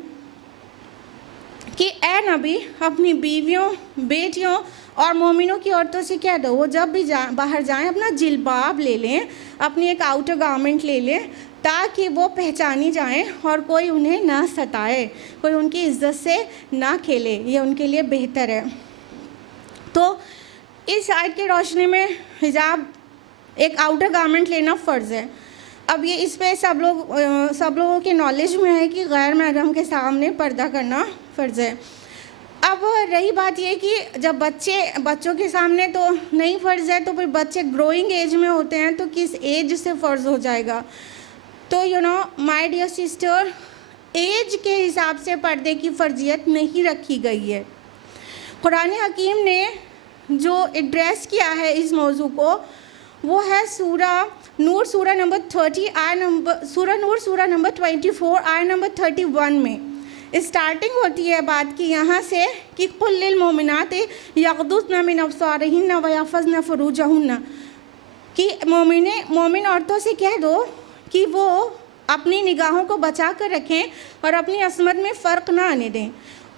कि ए नबी अपनी बीवियों, बेटियों और मोमिनों की औरतों से कह दो वो जब भी बाहर जाएं अपना जिल्बाब ले लें, अपनी एक आउटर गारमेंट ले लें, ताकि वो पहचानी जाएं और कोई उन्हें ना सताए, कोई उनकी इज़्ज़त से ना खेले, ये उनके लिए बेहतर है। तो इस आयत की रोशनी में हिजाब एक आउटर गारमेंट लेना फ़र्ज़ है। अब ये इस पे सब लोगों की नॉलेज में है कि गैर महरम के सामने पर्दा करना फ़र्ज़ है। अब रही बात ये कि जब बच्चों के सामने तो नहीं फ़र्ज़ है, तो फिर बच्चे ग्रोइंग एज में होते हैं तो किस एज से फ़र्ज़ हो जाएगा। तो you know my dear sister, age के हिसाब से पर्दे की फ़र्जियत नहीं रखी गई है। कुरान हकीम ने जो एड्रेस किया है इस मौजू को वो है सूरा नूर सूरा नंबर 24 आयत नंबर 31 में। स्टार्टिंग होती है बात की यहाँ से कि कुल लिल मोमिनात यग़दुज़्ना मिन अब्सारिहिन्ना व यहफ़ज़्ना फ़ुरूजहुन्ना, कि मोमिन औरतों से कह दो कि वो अपनी निगाहों को बचा कर रखें और अपनी असमत में फ़र्क ना आने दें।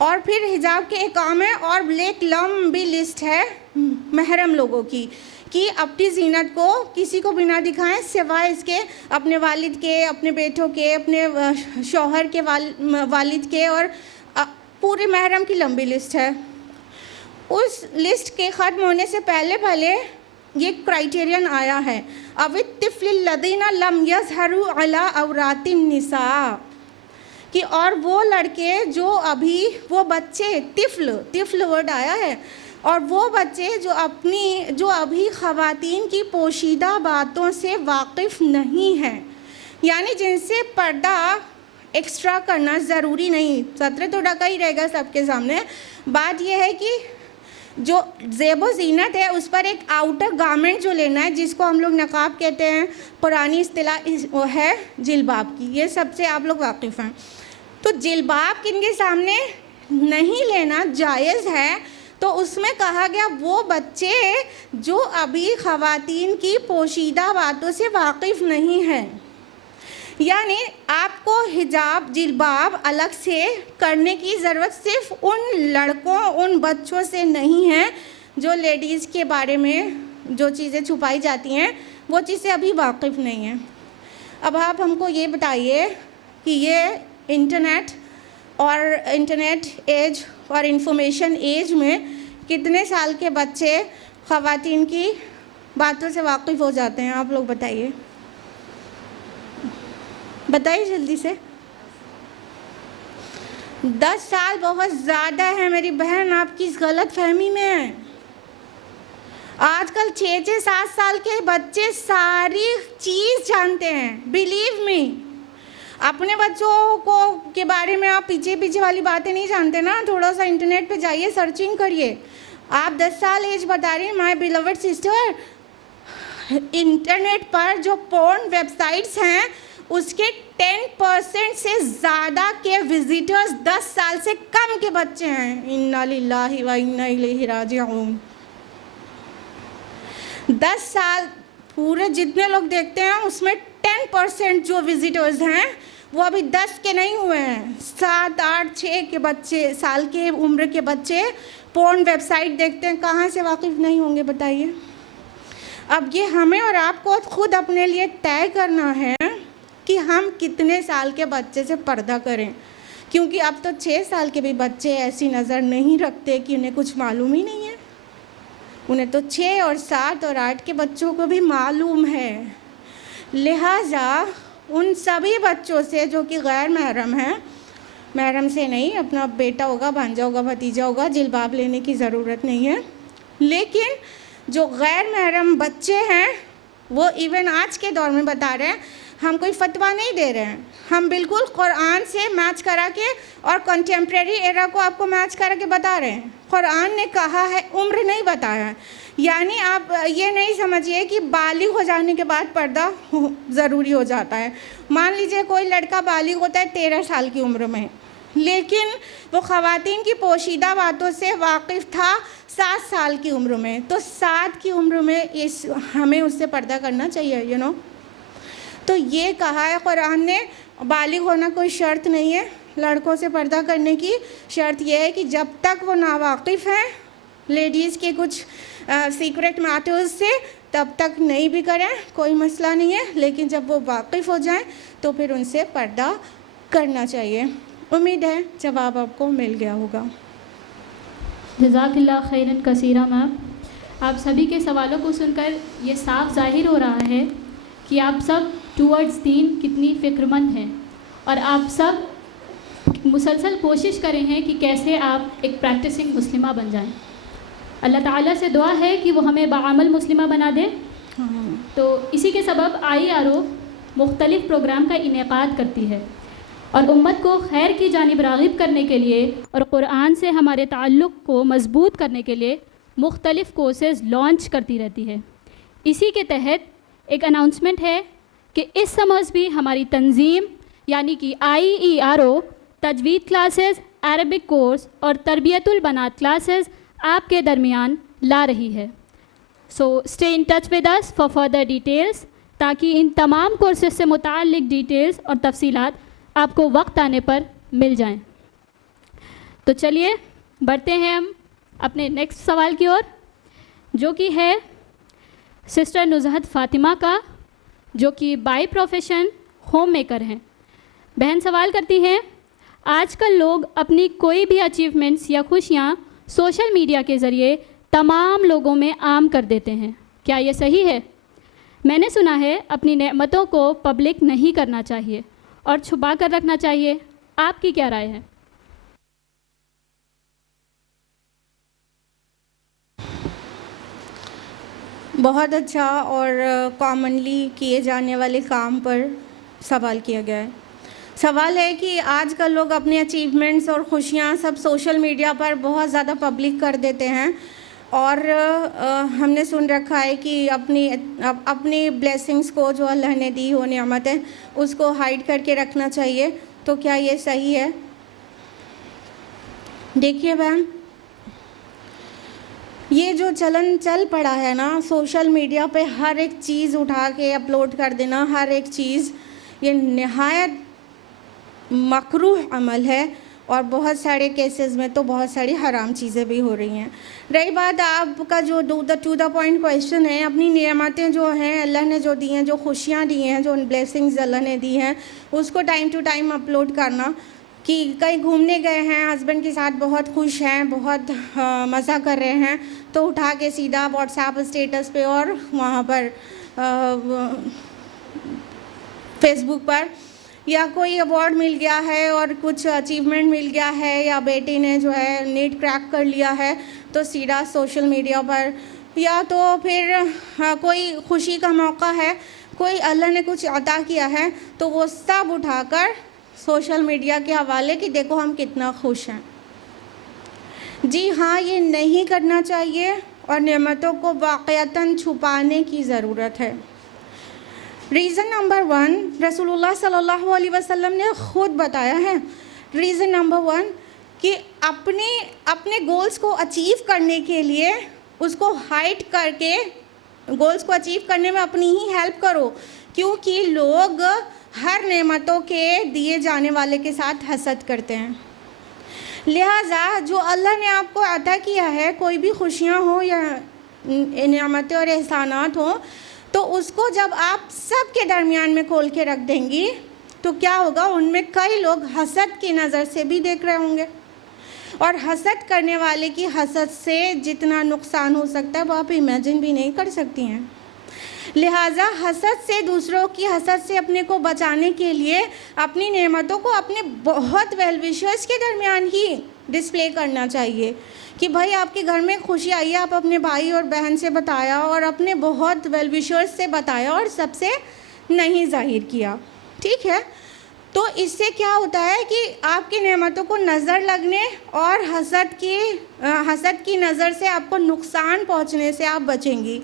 और फिर हिजाब के अहकाम है और एक लंबी लिस्ट है महरम लोगों की कि अपनी ज़ीनत को किसी को भी ना दिखाएं सिवाय इसके अपने वालिद के, अपने बेटों के, अपने शौहर के वालिद के, और पूरे महरम की लंबी लिस्ट है। उस लिस्ट के ख़त्म होने से पहले ये क्राइटेरियन आया है, अवित्तिफ़्लिल लदीना लम यज़हरु अला औरातिन निसा, कि और वो लड़के जो अभी वो बच्चे तिफ़्ल वर्ड आया है, और वो बच्चे जो अभी ख़वातीन की पोशीदा बातों से वाकिफ़ नहीं हैं, यानी जिनसे पर्दा एक्स्ट्रा करना ज़रूरी नहीं, सत्र तो ढका ही रहेगा सबके सामने। बात यह है कि जो ज़ेबो ज़ीनत है उस पर एक आउटर गारमेंट जो लेना है, जिसको हम लोग नकाब कहते हैं, पुरानी इस्तिलाह वो है जिल्बाब की, ये सबसे आप लोग वाकिफ़ हैं। तो जिल्बाब किनके सामने नहीं लेना जायज़ है, तो उसमें कहा गया वो बच्चे जो अभी ख़वातीन की पोशीदा बातों से वाकिफ़ नहीं हैं, यानी आपको हिजाब जिल्बाब अलग से करने की ज़रूरत सिर्फ उन लड़कों, उन बच्चों से नहीं है जो लेडीज़ के बारे में जो चीज़ें छुपाई जाती हैं वो चीज़ें अभी वाकिफ़ नहीं हैं। अब आप हमको ये बताइए कि ये इंटरनेट एज और इंफॉर्मेशन एज में कितने साल के बच्चे ख़वातीन की बातों से वाकिफ़ हो जाते हैं? आप लोग बताइए जल्दी से। 10 साल बहुत ज़्यादा है मेरी बहन, आप किस गलत फहमी में हैं। आजकल 6-7 साल के बच्चे सारी चीज़ जानते हैं, बिलीव मी। अपने बच्चों को के बारे में आप पीछे वाली बातें नहीं जानते ना, थोड़ा सा इंटरनेट पे जाइए, सर्चिंग करिए। आप 10 साल एज बता रही हैं माय बिलवड सिस्टर, इंटरनेट पर जो पोर्न वेबसाइट्स हैं उसके 10% से ज़्यादा के विजिटर्स 10 साल से कम के बच्चे हैं। इन्ना लिल्लाहि व इन्ना इलैहि राजिऊन। 10 साल पूरे जितने लोग देखते हैं उसमें 10% जो विजिटर्स हैं वो अभी 10 के नहीं हुए हैं, 7, 8, 6 के बच्चे, साल के उम्र के बच्चे पोर्न वेबसाइट देखते हैं। कहाँ से वाकिफ़ नहीं होंगे बताइए। अब ये हमें और आपको खुद अपने लिए तय करना है कि हम कितने साल के बच्चे से पर्दा करें, क्योंकि अब तो 6 साल के भी बच्चे ऐसी नज़र नहीं रखते कि उन्हें कुछ मालूम ही नहीं है। उन्हें तो 6 और 7 और 8 के बच्चों को भी मालूम है। लिहाजा उन सभी बच्चों से जो कि गैर महरम हैं, महरम से नहीं, अपना बेटा होगा, भांजा होगा, भतीजा होगा, जिल्बाब लेने की ज़रूरत नहीं है। लेकिन जो गैर महरम बच्चे हैं वो इवन आज के दौर में बता रहे हैं, हम कोई फतवा नहीं दे रहे हैं, हम बिल्कुल कुरान से मैच करा के और कंटेम्प्रेरी एरा को आपको मैच करा के बता रहे हैं। कुरान ने कहा है, उम्र नहीं बताया है। यानी आप ये नहीं समझिए कि बालिग हो जाने के बाद पर्दा ज़रूरी हो जाता है। मान लीजिए कोई लड़का बालिग होता है 13 साल की उम्र में, लेकिन वो ख़वातीन की पोशीदा बातों से वाकिफ़ था 7 साल की उम्र में, तो 7 की उम्र में हमें उससे पर्दा करना चाहिए, तो ये कहा है कुरान ने। बालिग होना कोई शर्त नहीं है, लड़कों से पर्दा करने की शर्त यह है कि जब तक वो नावाकिफ़ हैं लेडीज़ के कुछ सीक्रेट मैटर्स से, तब तक नहीं भी करें, कोई मसला नहीं है। लेकिन जब वो वाकिफ़ हो जाएं तो फिर उनसे पर्दा करना चाहिए। उम्मीद है जवाब आपको मिल गया होगा। जज़ाकिल्लाह खैरन कसीरा मैम। आप सभी के सवालों को सुनकर ये साफ ज़ाहिर हो रहा है कि आप सब टूवर्ड्स दीन कितनी फ़िक्रमंद हैं और आप सब मुसलसल कोशिश कर रहे हैं कि कैसे आप एक प्रैक्टिसिंग मुस्लिमा बन जाएं। अल्लाह ताला से दुआ है कि वो हमें बाअमल मुस्लिमा बना दे। तो इसी के सबब IRO मुख्तलिफ़ प्रोग्राम का इनेकाद करती है और उम्मत को खैर की जानिब राग़िब करने के लिए और कुरान से हमारे ताल्लुक़ को मज़बूत करने के लिए मुख्तलिफ़ कोर्सेज़ लॉन्च करती रहती है। इसी के तहत एक अनाउंसमेंट है कि इस समझ भी हमारी तंजीम यानी कि IERO तजवीद क्लासेस, अरबिक कोर्स और तरबियतुल बनात क्लासेस आपके दरमियान ला रही है। So stay in touch with us for further details, ताकि इन तमाम कोर्सेज से मुताल्लिक डिटेल्स और तफसीलात आपको वक्त आने पर मिल जाएं। तो चलिए बढ़ते हैं हम अपने नेक्स्ट सवाल की ओर, जो कि है सिस्टर नुज़हत फ़ातिमा का, जो कि बाय प्रोफेशन होम मेकर हैं। बहन सवाल करती हैं, आजकल लोग अपनी कोई भी अचीवमेंट्स या खुशियाँ सोशल मीडिया के ज़रिए तमाम लोगों में आम कर देते हैं, क्या ये सही है? मैंने सुना है अपनी नेमतों को पब्लिक नहीं करना चाहिए और छुपा कर रखना चाहिए, आपकी क्या राय है? बहुत अच्छा और कॉमनली किए जाने वाले काम पर सवाल किया गया है। सवाल है कि आजकल लोग अपने अचीवमेंट्स और खुशियाँ सब सोशल मीडिया पर बहुत ज़्यादा पब्लिक कर देते हैं और हमने सुन रखा है कि अपनी ब्लेसिंग्स को जो अल्लाह ने दी हो नेमत है उसको हाइड करके रखना चाहिए, तो क्या ये सही है? देखिए बहन, ये जो चलन चल पड़ा है ना सोशल मीडिया पे हर एक चीज़ उठा के अपलोड कर देना, हर एक चीज़, ये नहायत मकरूह अमल है और बहुत सारे केसेस में तो बहुत सारी हराम चीज़ें भी हो रही हैं। रही बात आपका जो टू द पॉइंट क्वेश्चन है, अपनी नेमतें जो हैं अल्लाह ने जो दी हैं, जो खुशियाँ दी हैं, जो ब्लेसिंग्स अल्लाह ने दी हैं, उसको टाइम टू टाइम अपलोड करना। कि कहीं घूमने गए हैं, हस्बैंड के साथ बहुत खुश हैं, बहुत मज़ा कर रहे हैं, तो उठा के सीधा व्हाट्सएप स्टेटस पे और वहाँ पर फेसबुक पर, या कोई अवार्ड मिल गया है और कुछ अचीवमेंट मिल गया है, या बेटी ने जो है नीट क्रैक कर लिया है तो सीधा सोशल मीडिया पर, या तो फिर कोई खुशी का मौका है, कोई अल्लाह ने कुछ अता किया है तो वो सब उठाकर सोशल मीडिया के हवाले कि देखो हम कितना खुश हैं। जी हाँ, ये नहीं करना चाहिए और नेमतों को वाक़यतन छुपाने की ज़रूरत है। रीज़न नंबर 1 रसूलुल्लाह सल्लल्लाहु अलैहि वसल्लम ने ख़ुद बताया है। रीज़न नंबर 1 कि अपने गोल्स को अचीव करने के लिए उसको हाइड करके गोल्स को अचीव करने में अपनी ही हेल्प करो, क्योंकि लोग हर नेमतों के दिए जाने वाले के साथ हसद करते हैं। लिहाजा जो अल्लाह ने आपको अता किया है, कोई भी खुशियाँ हो या नेमतें और एहसानात हो, तो उसको जब आप सब के दरमियान में खोल के रख देंगी तो क्या होगा, उनमें कई लोग हसद की नज़र से भी देख रहे होंगे और हसद करने वाले की हसद से जितना नुकसान हो सकता है वो आप इमेजिन भी नहीं कर सकती हैं। लिहाजा हसद से, दूसरों की हसद से अपने को बचाने के लिए अपनी नेमतों को अपने बहुत वेल विशर्स के दरमियान ही डिस्प्ले करना चाहिए कि भाई आपके घर में खुशी आई है, आप अपने भाई और बहन से बताया और अपने बहुत वेल विशर्स से बताया और सबसे नहीं जाहिर किया। ठीक है, तो इससे क्या होता है कि आपकी नेमतों को नज़र लगने और हसद की नज़र से आपको नुकसान पहुंचने से आप बचेंगी।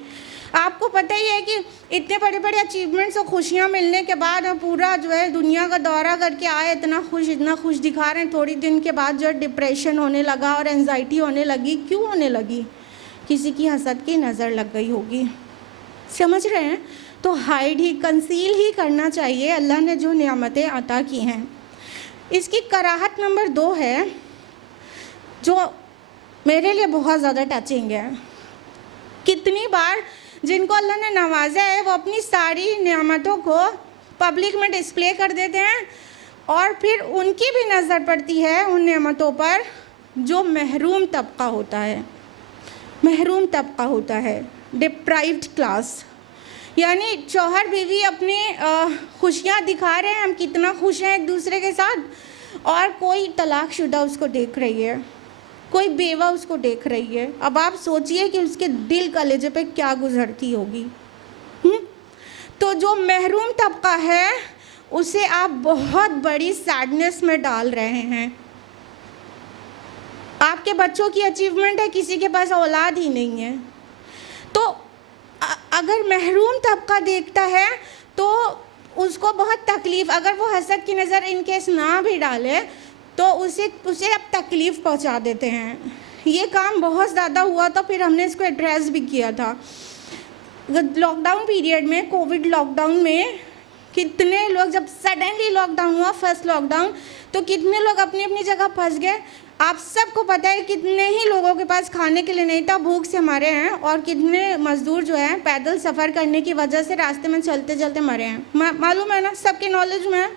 आपको पता ही है कि इतने बड़े बड़े अचीवमेंट्स और खुशियाँ मिलने के बाद हम पूरा जो है दुनिया का दौरा करके आए, इतना खुश दिखा रहे हैं, थोड़ी दिन के बाद जो है डिप्रेशन होने लगा और एंजाइटी होने लगी। क्यों होने लगी? किसी की हसद की नज़र लग गई होगी। समझ रहे हैं? तो हाइड ही, कंसील ही करना चाहिए अल्लाह ने जो नियामतें अता की हैं। इसकी कराहत नंबर 2 है जो मेरे लिए बहुत ज़्यादा टचिंग है। कितनी बार जिनको अल्लाह ने नवाजा है वो अपनी सारी नियामतों को पब्लिक में डिस्प्ले कर देते हैं और फिर उनकी भी नज़र पड़ती है उन नियामतों पर जो महरूम तबका होता है। महरूम तबका होता है, डिप्राइव्ड क्लास। यानी शौहर बीवी अपनी खुशियाँ दिखा रहे हैं, हम कितना खुश हैं एक दूसरे के साथ, और कोई तलाकशुदा उसको देख रही है, कोई बेवा उसको देख रही है। अब आप सोचिए कि उसके दिल कलेजे पे क्या गुजरती होगी। तो जो महरूम तबका है उसे आप बहुत बड़ी सैडनेस में डाल रहे हैं। आपके बच्चों की अचीवमेंट है, किसी के पास औलाद ही नहीं है। तो अगर महरूम तबका देखता है तो उसको बहुत तकलीफ़, अगर वो हसद की नज़र इनकेस ना भी डाले तो उसे अब तकलीफ़ पहुंचा देते हैं। ये काम बहुत ज़्यादा हुआ था, फिर हमने इसको एड्रेस भी किया था। लॉकडाउन पीरियड में, कोविड लॉकडाउन में कितने लोग, जब सडनली लॉकडाउन हुआ, फर्स्ट लॉकडाउन, तो कितने लोग अपनी अपनी जगह फंस गए। आप सबको पता है कितने ही लोगों के पास खाने के लिए नहीं था, भूख से मरे हैं, और कितने मज़दूर जो हैं पैदल सफ़र करने की वजह से रास्ते में चलते चलते मरे हैं। मालूम है ना, सबके नॉलेज में है।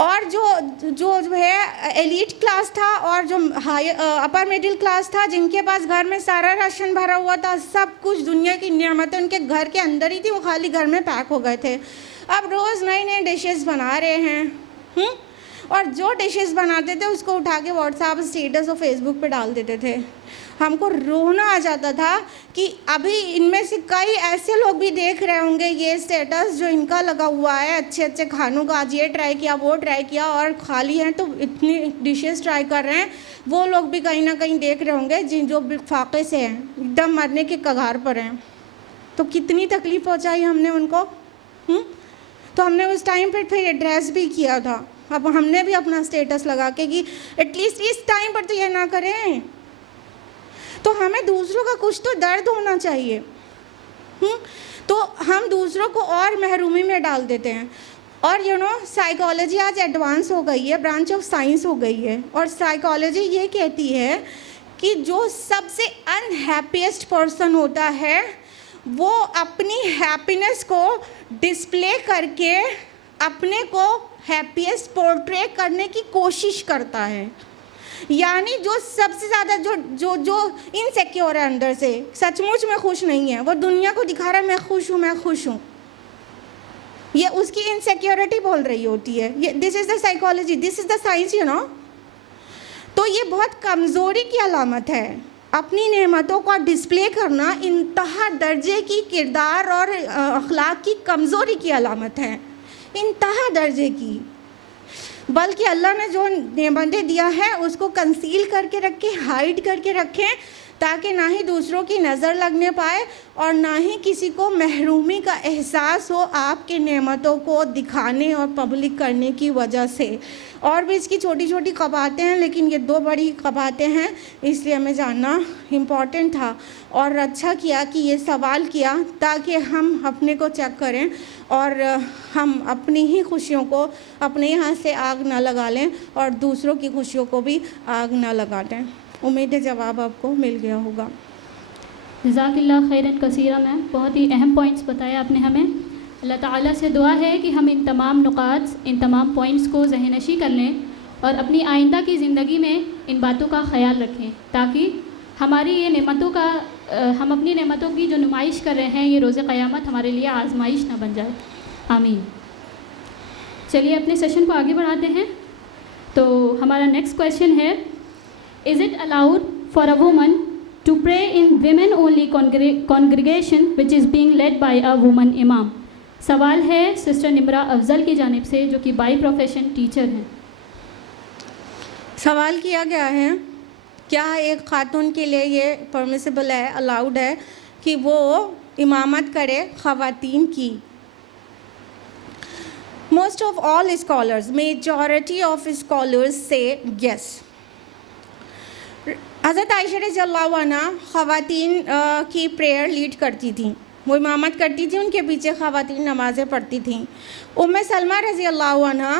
और जो है एलीट क्लास था और जो हाई अपर मिडिल क्लास था, जिनके पास घर में सारा राशन भरा हुआ था, सब कुछ दुनिया की नियामतें उनके घर के अंदर ही थी, वो खाली घर में पैक हो गए थे। अब रोज़ नए नए डिशेस बना रहे हैं, और जो डिशेस बनाते थे उसको उठा के व्हाट्सएप स्टेटस और फेसबुक पे डाल देते थे। हमको रोना आ जाता था कि अभी इनमें से कई ऐसे लोग भी देख रहे होंगे ये स्टेटस जो इनका लगा हुआ है अच्छे अच्छे खानों का, आज ये ट्राई किया, वो ट्राई किया, और खाली हैं तो इतनी डिशेस ट्राई कर रहे हैं। वो लोग भी कहीं ना कहीं देख रहे होंगे जो फाके से हैं, एकदम मरने के कगार पर हैं। तो कितनी तकलीफ़ पहुँचाई हमने उनको। तो हमने उस टाइम पर फिर एड्रेस भी किया था। अब हमने भी अपना स्टेटस लगा के कि एटलीस्ट इस टाइम पर तो ये ना करें। तो हमें दूसरों का कुछ तो दर्द होना चाहिए। तो हम दूसरों को और महरूमी में डाल देते हैं। और साइकोलॉजी आज एडवांस हो गई है, ब्रांच ऑफ साइंस हो गई है, और साइकोलॉजी ये कहती है कि जो सबसे अनहैप्पीएस्ट पर्सन होता है वो अपनी हैप्पीनेस को डिस्प्ले करके अपने को हैप्पीएस्ट पोर्ट्रे करने की कोशिश करता है। यानी जो सबसे ज़्यादा जो इनसिक्योर है, अंदर से सचमुच में खुश नहीं है, वो दुनिया को दिखा रहा है मैं खुश हूँ, मैं खुश हूँ। ये उसकी इनसिक्योरिटी बोल रही होती है। ये this is the psychology, this is the science, तो ये बहुत कमज़ोरी की अलामत है। अपनी नेमतों का डिस्प्ले करना इंतहा दर्जे की किरदार और अखलाक की कमज़ोरी की अलामत है, इंतहा दर्जे की। बल्कि अल्लाह ने जो नेमतें दिया है उसको कंसील करके रखें, हाइड करके रखें, ताकि ना ही दूसरों की नज़र लगने पाए और ना ही किसी को महरूमी का एहसास हो आपके नेमतों को दिखाने और पब्लिक करने की वजह से। और भी इसकी छोटी छोटी कबातें हैं, लेकिन ये 2 बड़ी कबातें हैं, इसलिए हमें जानना इम्पॉर्टेंट था। और अच्छा किया कि ये सवाल किया ताकि हम अपने को चेक करें और हम अपनी ही खुशियों को अपने यहाँ से आग ना लगा लें और दूसरों की खुशियों को भी आग ना लगा दें। उम्मीद है जवाब आपको मिल गया होगा। जज़ाकिल्लाह खैरन कसीरा मैम, बहुत ही अहम पॉइंट्स बताया आपने हमें। अल्लाह ताला से दुआ है कि हम इन तमाम नुकात, इन तमाम पॉइंट्स को ज़हनशी कर लें और अपनी आइंदा की ज़िंदगी में इन बातों का ख्याल रखें ताकि हमारी ये नेमतों का हम अपनी नेमतों की जो नुमाइश कर रहे हैं ये रोज़े क़यामत हमारे लिए आजमाइश ना बन जाए। आमीन। चलिए अपने सेशन को आगे बढ़ाते हैं। तो हमारा नेक्स्ट क्वेश्चन है, is it allowed for a woman to pray in women only congregation which is being led by a woman इमाम? सवाल है सिस्टर निम्रा अफजल की जानिब से, जो कि बाई प्रोफेशन टीचर हैं। सवाल किया गया है, क्या एक खातून के लिए ये परमिसिबल है, अलाउड है कि वो इमामत करे ख़वातीन की? Most of all scholars, majority of scholars से यस। हज़रत आयशा रज़ियल्लाहु अन्हा ख़वातीन की प्रेयर लीड करती थी, वो इमामत करती थी, उनके पीछे ख़वातीन नमाज़ें पढ़ती थीं। उम्मे सलमा रज़ियल्लाहु अन्हा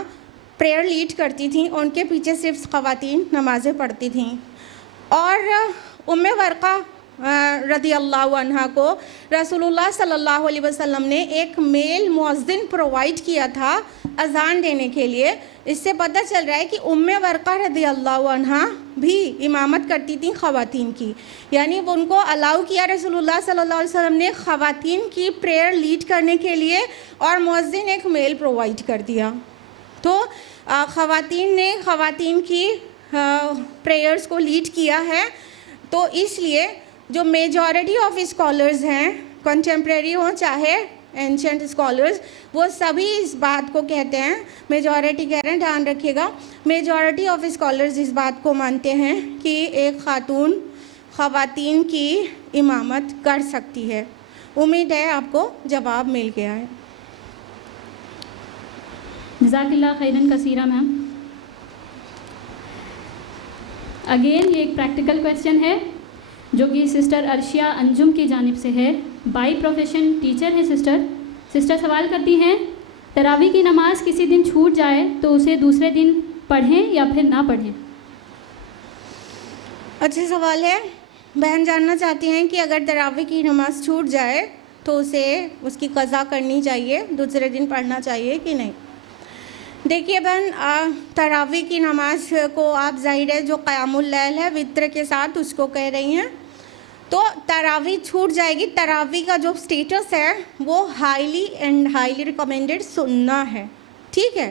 प्रेयर लीड करती थीं, उनके पीछे सिर्फ ख़वातीन नमाज़ें पढ़ती थीं। और उम्मे वर्क़ा रज़ियल्लाहु अन्हा को रसूलुल्लाह सल्लल्लाहु अलैहि वसल्लम ने एक मेल मुअज़्ज़िन प्रोवाइड किया था अज़ान देने के लिए। इससे पता चल रहा है कि उम्मे वर्क़ा रज़ियल्लाहु अन्हा भी इमामत करती थी ख़वातीन की, यानी वो उनको अलाउ किया रसूलुल्लाह सल्लल्लाहु अलैहि वसल्लम ने ख़वातीन की प्रेयर लीड करने के लिए, और मुअज़्ज़िन एक मेल प्रोवाइड कर दिया। तो ख़वातीन ने ख़वातीन की प्रेयर्स को लीड किया है। तो इसलिए जो मेजॉरिटी ऑफ स्कॉलर्स हैं, कंटेम्प्रेरी हों चाहे एंशेंट स्कॉलर्स, वो सभी इस बात को कहते हैं, मेजॉरिटी कह रहे हैं, ध्यान रखिएगा, मेजॉरिटी ऑफ स्कॉलर्स इस बात को मानते हैं कि एक खातून ख़वातीन की इमामत कर सकती है। उम्मीद है आपको जवाब मिल गया है। जज़ाकिल्लाह खैरन कसीरा मैम। अगेन ये एक प्रैक्टिकल क्वेश्चन है जो कि सिस्टर अर्शिया अंजुम की जानिब से है, बाई प्रोफेशन टीचर है सिस्टर सवाल करती हैं, तरावी की नमाज़ किसी दिन छूट जाए तो उसे दूसरे दिन पढ़ें या फिर ना पढ़ें? अच्छा सवाल है। बहन जानना चाहती हैं कि अगर तरावी की नमाज़ छूट जाए तो उसे उसकी क़ज़ा करनी चाहिए, दूसरे दिन पढ़ना चाहिए कि नहीं। देखिए बहन, तरावी की नमाज को आप ज़ाहिर है जो क़यामुल लैल है वित्र के साथ उसको कह रही हैं, तो तरावी छूट जाएगी। तरावी का जो स्टेटस है वो हाईली रिकमेंडेड सुन्ना है, ठीक है,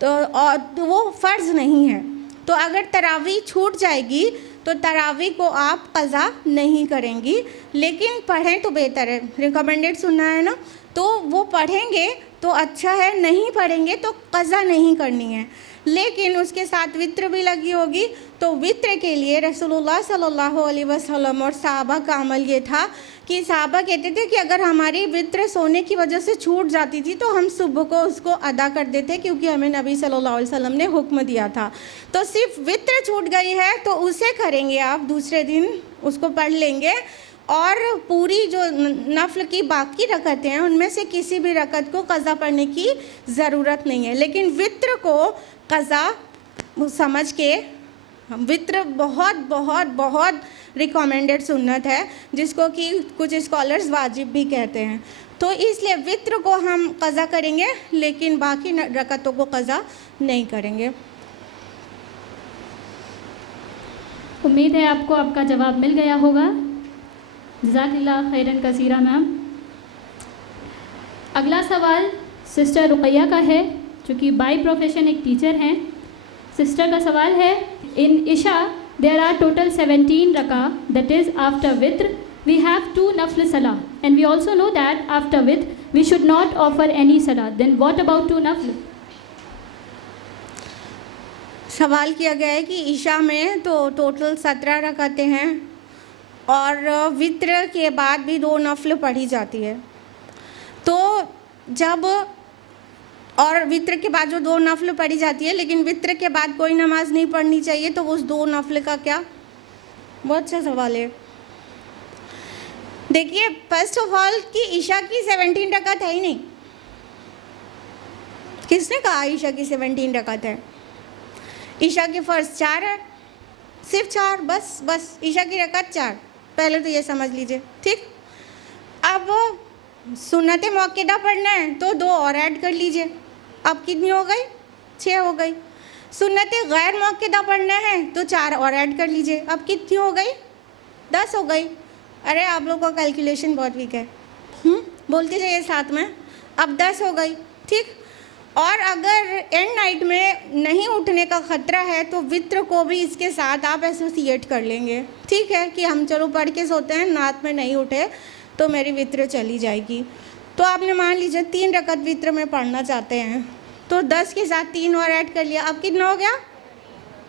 तो वो फ़र्ज़ नहीं है। तो अगर तरावी छूट जाएगी तो तरावी को आप क़ज़ा नहीं करेंगी, लेकिन पढ़ें तो बेहतर है, रिकमेंडेड सुन्ना है ना, तो वो पढ़ेंगे तो अच्छा है, नहीं पढ़ेंगे तो क़ज़ा नहीं करनी है। लेकिन उसके साथ वित्र भी लगी होगी, तो वित्र के लिए रसूलुल्लाह सल्लल्लाहु अलैहि वसल्लम और सहाबा का अमल ये था कि सहाबा कहते थे कि अगर हमारी वित्र सोने की वजह से छूट जाती थी तो हम सुबह को उसको अदा कर देते, क्योंकि हमें नबी सल्लल्लाहु अलैहि वसल्लम ने हुक्म दिया था। तो सिर्फ वित्र छूट गई है तो उसे करेंगे आप, दूसरे दिन उसको पढ़ लेंगे, और पूरी जो नफल की बाकी रकतें हैं उनमें से किसी भी रकत को क़ज़ा पढ़ने की ज़रूरत नहीं है। लेकिन वित्र को क़ज़ा समझ के, वित्र बहुत बहुत बहुत रिकमेंडेड सुन्नत है जिसको कि कुछ स्कॉलर्स वाजिब भी कहते हैं। तो इसलिए वित्र को हम क़ज़ा करेंगे, लेकिन बाकी रकतों को क़ज़ा नहीं करेंगे। उम्मीद है आपको आपका जवाब मिल गया होगा। जज़ाकिल्लाह खैरन कसीरा मैम। अगला सवाल सिस्टर रुक़ैया का है जो कि बाई प्रोफेशन एक टीचर हैं। सिस्टर का सवाल है, इन इशा देयर आर टोटल 17 रका, दैट इज़ आफ्टर वित्र वी हैव 2 नफल सलाह and we also know that after वित्र we should not offer any सलाह, देन व्हाट अबाउट 2 नफल? सवाल किया गया है कि ईशा में तो टोटल 17 रकातें हैं और वित्र के बाद भी 2 नफल पढ़ी जाती है। तो जब और वित्र के बाद जो 2 नफल पढ़ी जाती है, लेकिन वित्र के बाद कोई नमाज नहीं पढ़नी चाहिए, तो उस 2 नफल का क्या? बहुत अच्छा सवाल है। देखिए, फर्स्ट ऑफ ऑल कि ईशा की 17 रकात है ही नहीं। किसने कहा ईशा की 17 रकात है? ईशा के फ़र्ज़ 4 है, सिर्फ 4, बस ईशा की रकात 4। पहले तो ये समझ लीजिए, ठीक। अब सुन्नत मौक़िदा पढ़ना है तो 2 और ऐड कर लीजिए, अब कितनी हो गई? 6 हो गई। सुन्नतें गैर मुअक्कदा पढ़ना है तो 4 और ऐड कर लीजिए। अब कितनी हो गई? 10 हो गई। अरे आप लोग का कैलकुलेशन बहुत वीक है। बोलते जाइए साथ में। अब 10 हो गई, ठीक। और अगर एंड नाइट में नहीं उठने का ख़तरा है तो वित्र को भी इसके साथ आप एसोसिएट कर लेंगे, ठीक है, कि हम चलो पढ़ के सोते हैं, रात में नहीं उठे तो मेरी वित्र चली जाएगी। तो आपने मान लीजिए 3 रकत वित्र में पढ़ना चाहते हैं तो 10 के साथ 3 और ऐड कर लिया। अब कितना हो गया?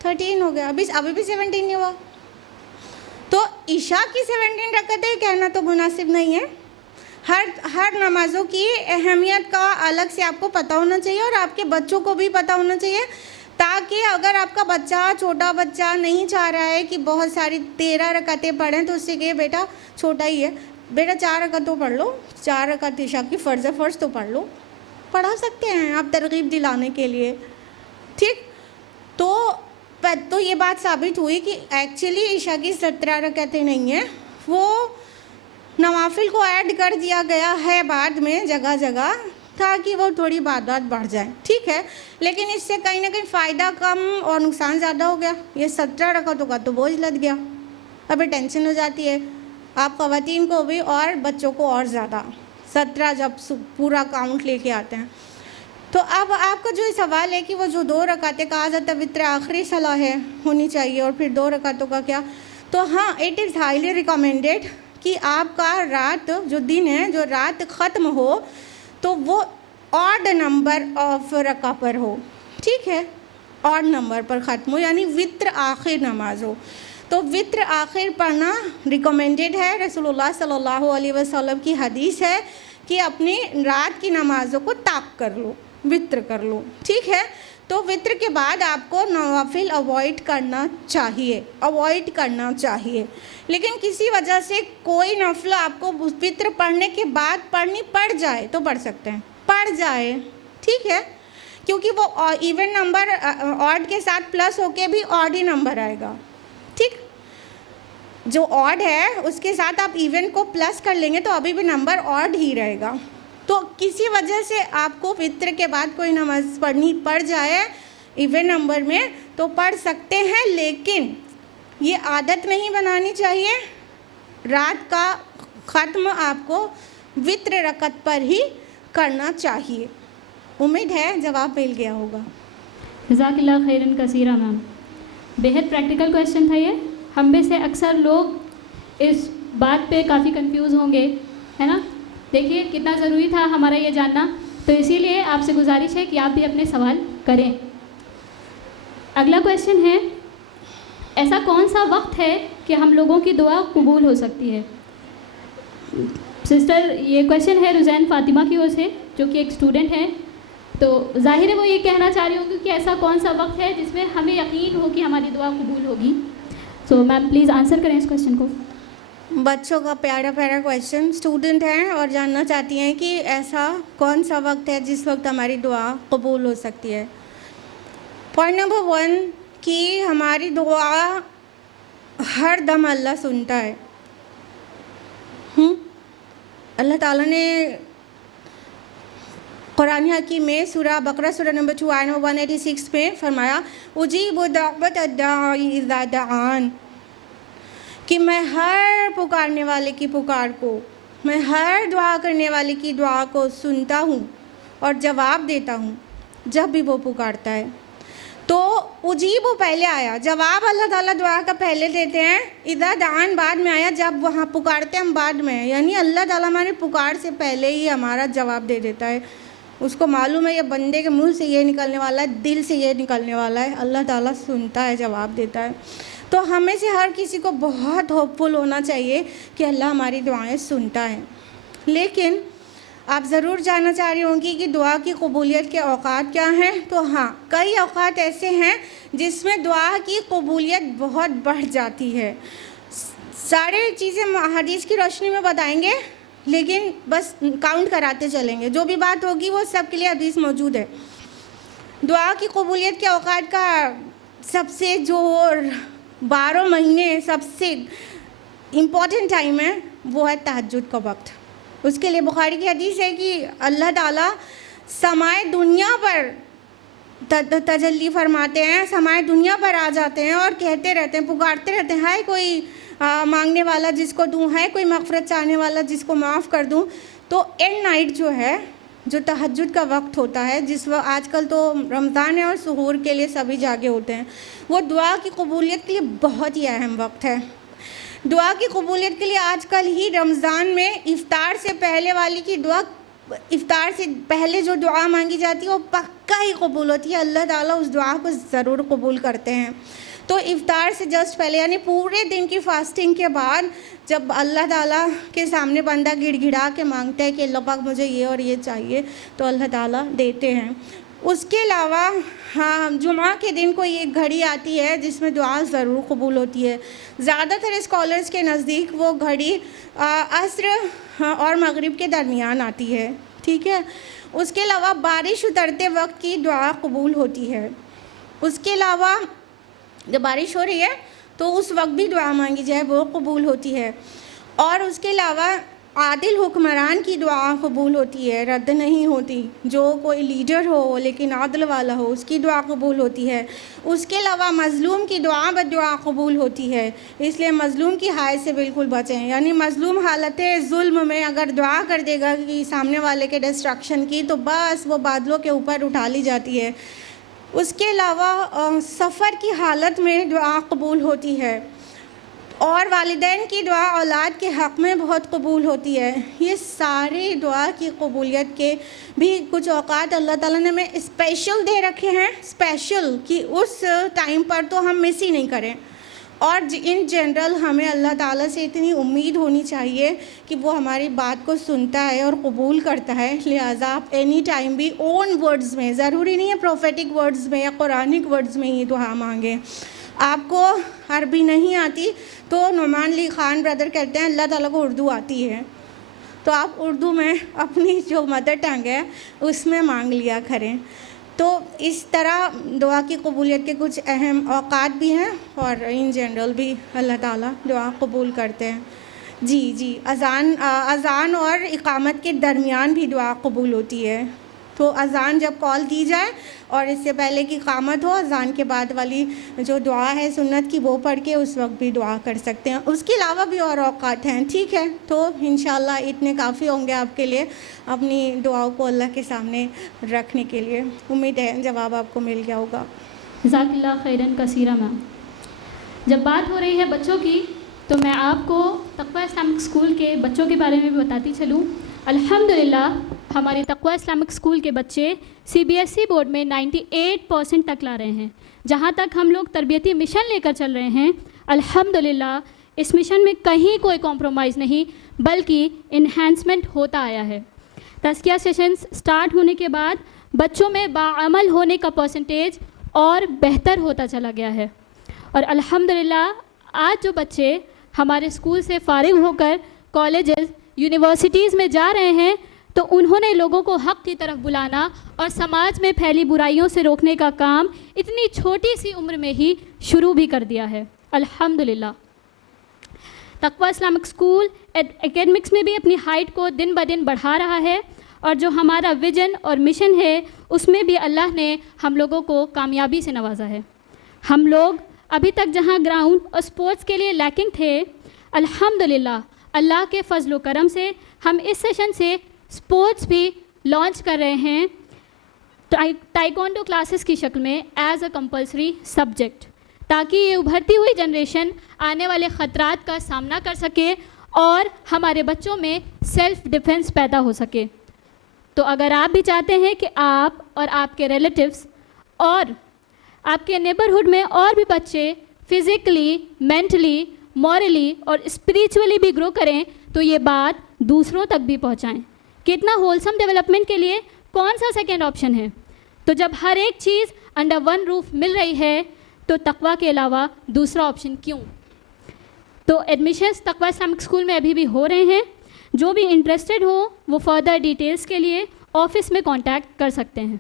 13 हो गया। अभी भी 17 नहीं हुआ। तो ईशा की 17 रकतें कहना तो मुनासिब नहीं है। हर नमाज़ों की अहमियत का अलग से आपको पता होना चाहिए और आपके बच्चों को भी पता होना चाहिए, ताकि अगर आपका बच्चा, छोटा बच्चा नहीं चाह रहा है कि बहुत सारी 13 रकतें पढ़ें तो उससे कहिए बेटा छोटा ही है, बेटा 4 रकत तो पढ़ लो, 4 रकत ईशा की फ़र्ज़ तो पढ़ लो। पढ़ा सकते हैं आप तरगीब दिलाने के लिए, ठीक। तो ये बात साबित हुई कि एक्चुअली ईशा की 17 रकतें नहीं हैं, वो नवाफिल को ऐड कर दिया गया है बाद में जगह जगह, ताकि वो थोड़ी इबादत बढ़ जाए, ठीक है। लेकिन इससे कहीं ना कहीं फ़ायदा कम और नुकसान ज़्यादा हो गया। ये 17 रकतों का तो बोझ लद गया। अभी टेंशन हो जाती है आप ख़वातीन को भी और बच्चों को और ज़्यादा, 17 जब पूरा काउंट लेके आते हैं। तो अब आपका जो सवाल है कि वो जो 2 रकातें कहा जाता है वित्र आखिरी सलाह है होनी चाहिए और फिर 2 रकातों का क्या, तो हाँ, इट इज़ हाईली रिकमेंडेड कि आपका रात जो दिन है, जो रात ख़त्म हो तो वो ऑड नंबर ऑफ रका पर हो, ठीक है, ऑड नंबर पर ख़त्म हो, यानी वित्र आखिर नमाज हो। तो वित्र आखिर पढ़ना रिकमेंडेड है। रसूलुल्लाह सल्लल्लाहु अलैहि वसल्लम की हदीस है कि अपनी रात की नमाज़ों को ताक कर लो, वित्र कर लो, ठीक है। तो वित्र के बाद आपको नवाफिल अवॉइड करना चाहिए, लेकिन किसी वजह से कोई नफल आपको वित्र पढ़ने के बाद पढ़नी पड़ जाए तो पढ़ सकते हैं, पढ़ जाए, ठीक है, क्योंकि वो इवन नंबर ऑड के साथ प्लस होके भी ऑड ही नंबर आएगा, ठीक। जो ऑड है उसके साथ आप इवन को प्लस कर लेंगे तो अभी भी नंबर ऑड ही रहेगा। तो किसी वजह से आपको वित्र के बाद कोई नमाज पढ़नी पड़ जाए इवन नंबर में तो पढ़ सकते हैं, लेकिन ये आदत नहीं बनानी चाहिए। रात का ख़त्म आपको वित्र रकत पर ही करना चाहिए। उम्मीद है जवाब मिल गया होगा। जज़ाकिल्लाह खैरन कसीरा मैम, बेहद प्रैक्टिकल क्वेश्चन था ये। हम में से अक्सर लोग इस बात पे काफ़ी कंफ्यूज होंगे, है ना। देखिए कितना ज़रूरी था हमारा ये जानना, तो इसीलिए आपसे गुजारिश है कि आप भी अपने सवाल करें। अगला क्वेश्चन है, ऐसा कौन सा वक्त है कि हम लोगों की दुआ कबूल हो सकती है? सिस्टर, ये क्वेश्चन है रुज़ैन फ़ातिमा की ओर से, जो कि एक स्टूडेंट हैं। तो जाहिर है वो ये कहना चाह रही होंगी कि ऐसा कौन सा वक्त है जिसमें हमें यकीन हो कि हमारी दुआ कबूल होगी। सो मैम प्लीज़ आंसर करें इस क्वेश्चन को। बच्चों का प्यारा प्यारा क्वेश्चन, स्टूडेंट हैं और जानना चाहती हैं कि ऐसा कौन सा वक्त है जिस वक्त हमारी दुआ कबूल हो सकती है। पॉइंट नंबर 1 कि हमारी दुआ हर दम अल्लाह सुनता है। अल्लाह ताला ने कुरान हकीम में सूरह बकरा सूरह नंबर 2 आयत नंबर 186 में फरमाया, उजीबु दावत अद्दाई इज़ा दआन, कि मैं हर पुकारने वाले की पुकार को, मैं हर दुआ करने वाले की दुआ को सुनता हूँ और जवाब देता हूँ जब भी वो पुकारता है। तो उजीबु पहले आया, जवाब अल्लाह ताला दुआ का पहले देते हैं, इज़ा दआन बाद में आया, जब वहाँ पुकारते हैं हम बाद में, यानी अल्लाह ताला हमारे पुकार से पहले ही हमारा जवाब दे देता है। उसको मालूम है ये बंदे के मुंह से ये निकलने वाला है, दिल से ये निकलने वाला है, अल्लाह ताला सुनता है, जवाब देता है। तो हमें से हर किसी को बहुत होपफुल होना चाहिए कि अल्लाह हमारी दुआएं सुनता है। लेकिन आप ज़रूर जानना चाह रही होंगी कि दुआ की कबूलियत के औकात क्या हैं। तो हाँ, कई औकात ऐसे हैं जिसमें दुआ की कबूलियत बहुत बढ़ जाती है। सारे चीज़ें हदीस की रोशनी में बताएंगे, लेकिन बस काउंट कराते चलेंगे। जो भी बात होगी वो सब के लिए हदीस मौजूद है। दुआ की कबूलियत के औकात का सबसे जो 12 महीने सबसे इम्पॉर्टेंट टाइम है वो है तहज्जुद का वक्त। उसके लिए बुखारी की हदीस है कि अल्लाह ताला समाए दुनिया पर तजल्ली फरमाते हैं, समाए दुनिया पर आ जाते हैं और कहते रहते हैं, पुकारते रहते हैं, हाय कोई मांगने वाला जिसको दूं, है कोई मग़फ़िरत चाहने वाला जिसको माफ़ कर दूं। तो एंड नाइट जो है, जो तहज्जुद का वक्त होता है, जिस वक्त आजकल तो रमज़ान है और सुहूर के लिए सभी जागे होते हैं, वो दुआ की कबूलियत के लिए बहुत ही अहम वक्त है। दुआ की कबूलियत के लिए आजकल ही रमज़ान में इफ़्तार से पहले वाली की दुआ, इफ़्तार से पहले जो दुआ मांगी जाती है वो पक्का ही कबूल होती है। अल्लाह ताला उस दुआ को ज़रूर कबूल करते हैं। तो इफ़्तार से जस्ट पहले, यानी पूरे दिन की फ़ास्टिंग के बाद जब अल्लाह ताला के सामने बंदा गिड़गिड़ा के मांगता है कि अल्लाह पाक मुझे ये और ये चाहिए, तो अल्लाह ताला देते हैं। उसके अलावा हाँ, जुमा के दिन कोई एक घड़ी आती है जिसमें दुआ ज़रूर कबूल होती है। ज़्यादातर स्कॉलर्स के नज़दीक वो घड़ी असर और मगरिब के दरमियान आती है, ठीक है। उसके अलावा बारिश उतरते वक्त की दुआ कबूल होती है। उसके अलावा जब बारिश हो रही है तो उस वक्त भी दुआ मांगी जाए वो कबूल होती है। और उसके अलावा आदिल हुक्मरान की दुआ कबूल होती है, रद्द नहीं होती। जो कोई लीडर हो लेकिन आदिल वाला हो, उसकी दुआ कबूल होती है। उसके अलावा मज़लूम की दुआ बदुआ कबूल होती है, इसलिए मज़लूम की हाय से बिल्कुल बचें। यानी मज़लूम हालत जुल्म में अगर दुआ कर देगा कि सामने वाले के डिस्ट्रक्शन की, तो बस वो बादलों के ऊपर उठा ली जाती है। उसके अलावा सफ़र की हालत में दुआ कबूल होती है। और वालिदैन की दुआ औलाद के हक़ में बहुत कबूल होती है। ये सारे दुआ की कबूलियत के भी कुछ औक़ात अल्लाह ताला ने हमें स्पेशल दे रखे हैं, स्पेशल कि उस टाइम पर तो हम मिस ही नहीं करें। और इन जनरल हमें अल्लाह ताला से इतनी उम्मीद होनी चाहिए कि वो हमारी बात को सुनता है और कबूल करता है। लिहाजा आप एनी टाइम भी ओन वर्ड्स में, ज़रूरी नहीं है प्रोफेटिक वर्ड्स में या कुरानिक वर्ड्स में ही दुआ मांगें। आपको अरबी नहीं आती तो नुमान अली ख़ान ब्रदर कहते हैं अल्लाह ताला को उर्दू आती है, तो आप उर्दू में अपनी जो मदर टंग है उसमें मांग लिया करें। तो इस तरह दुआ की कबूलियत के कुछ अहम औक़ात भी हैं और इन जनरल भी अल्लाह ताला दुआ कबूल करते हैं। जी, अज़ान और इक़ामत के दरमियान भी दुआ कबूल होती है। तो अज़ान जब कॉल दी जाए और इससे पहले की इक़ामत हो, अज़ान के बाद वाली जो दुआ है सुन्नत की, वो पढ़ के उस वक्त भी दुआ कर सकते हैं। उसके अलावा भी और औक़ात हैं, ठीक है। तो इंशाअल्लाह इतने काफ़ी होंगे आपके लिए अपनी दुआओं को अल्लाह के सामने रखने के लिए। उम्मीद है जवाब आपको मिल गया होगा। जज़ाकल्लाह खैरन कसीरा मैम। जब बात हो रही है बच्चों की, तो मैं आपको तक़वा इस्लामिक स्कूल के बच्चों के बारे में भी बताती चलूँ। अल्हम्दुलिल्लाह हमारे तक़वा इस्लामिक स्कूल के बच्चे CBSE बोर्ड में 98% तक ला रहे हैं। जहाँ तक हम लोग तरबियती मिशन लेकर चल रहे हैं, अल्हम्दुलिल्लाह इस मिशन में कहीं कोई कॉम्प्रोमाइज़ नहीं, बल्कि इन्हांसमेंट होता आया है। तज़किया सेशंस स्टार्ट होने के बाद बच्चों में बाअमल होने का परसेंटेज और बेहतर होता चला गया है। और अल्हम्दुलिल्लाह आज जो बच्चे हमारे स्कूल से फ़ारिग होकर कॉलेजेस, यूनिवर्सिटीज़ में जा रहे हैं, तो उन्होंने लोगों को हक़ की तरफ बुलाना और समाज में फैली बुराइयों से रोकने का काम इतनी छोटी सी उम्र में ही शुरू भी कर दिया है। अल्हम्दुलिल्लाह तक़वा इस्लामिक स्कूल एकेडमिक्स में भी अपनी हाइट को दिन ब दिन बढ़ा रहा है, और जो हमारा विज़न और मिशन है उसमें भी अल्लाह ने हम लोगों को कामयाबी से नवाजा है। हम लोग अभी तक जहां ग्राउंड और स्पोर्ट्स के लिए लैकिंग थे, अल्हम्दुलिल्लाह अल्लाह के फ़ज़ल व करम से हम इस सेशन से स्पोर्ट्स भी लॉन्च कर रहे हैं, ताइक्वांडो क्लासेस की शक्ल में एज अ कंपल्सरी सब्जेक्ट, ताकि ये उभरती हुई जनरेशन आने वाले ख़तरात का सामना कर सके और हमारे बच्चों में सेल्फ़ डिफेंस पैदा हो सके। तो अगर आप भी चाहते हैं कि आप और आपके रिलेटिव्स और आपके नेबरहुड में और भी बच्चे फ़िज़िकली, मेंटली, मॉरली और स्पिरिचुअली भी ग्रो करें, तो ये बात दूसरों तक भी पहुंचाएं कि इतना होलसम डेवलपमेंट के लिए कौन सा सेकेंड ऑप्शन है। तो जब हर एक चीज़ अंडर वन रूफ मिल रही है, तो तकवा के अलावा दूसरा ऑप्शन क्यों। तो एडमिशन्स तकवा इस्लामिक स्कूल में अभी भी हो रहे हैं। जो भी इंटरेस्टेड हो वो फर्दर डिटेल्स के लिए ऑफिस में कांटेक्ट कर सकते हैं।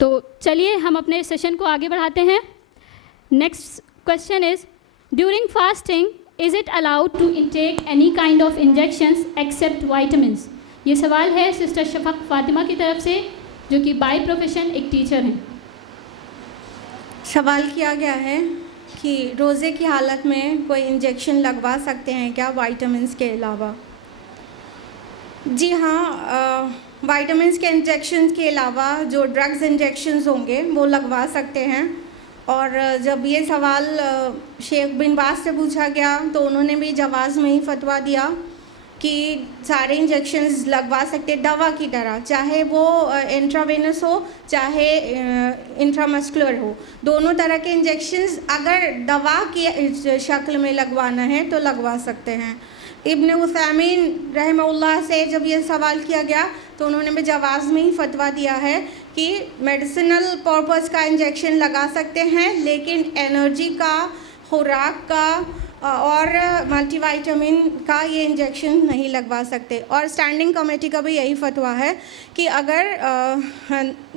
तो चलिए हम अपने सेशन को आगे बढ़ाते हैं। Next question is, during fasting is it allowed to intake any kind of injections except vitamins. ये सवाल है सिस्टर शफक फ़ातिमा की तरफ से। जो कि बाय प्रोफेशन एक टीचर हैं। सवाल किया गया है कि रोज़े की हालत में कोई इंजेक्शन लगवा सकते हैं क्या विटामिन्स के अलावा? जी हाँ, विटामिन्स के इंजेक्शन के अलावा जो ड्रग्स इंजेक्शंस होंगे वो लगवा सकते हैं। और जब ये सवाल शेख बिन बाज से पूछा गया तो उन्होंने भी जवाज़ में ही फतवा दिया कि सारे इंजेक्शंस लगवा सकते दवा की तरह, चाहे वो इंट्रावेनस हो चाहे इंट्रामस्कुलर हो, दोनों तरह के इंजेक्शंस अगर दवा की शक्ल में लगवाना है तो लगवा सकते हैं। इब्न उथैमीन रहमहुल्लाह से जब ये सवाल किया गया तो उन्होंने भी जवाज़ में ही फतवा दिया है कि मेडिसिनल पर्पस का इंजेक्शन लगा सकते हैं, लेकिन एनर्जी का, खुराक का और मल्टीविटामिन का ये इंजेक्शन नहीं लगवा सकते। और स्टैंडिंग कमेटी का भी यही फतवा है कि अगर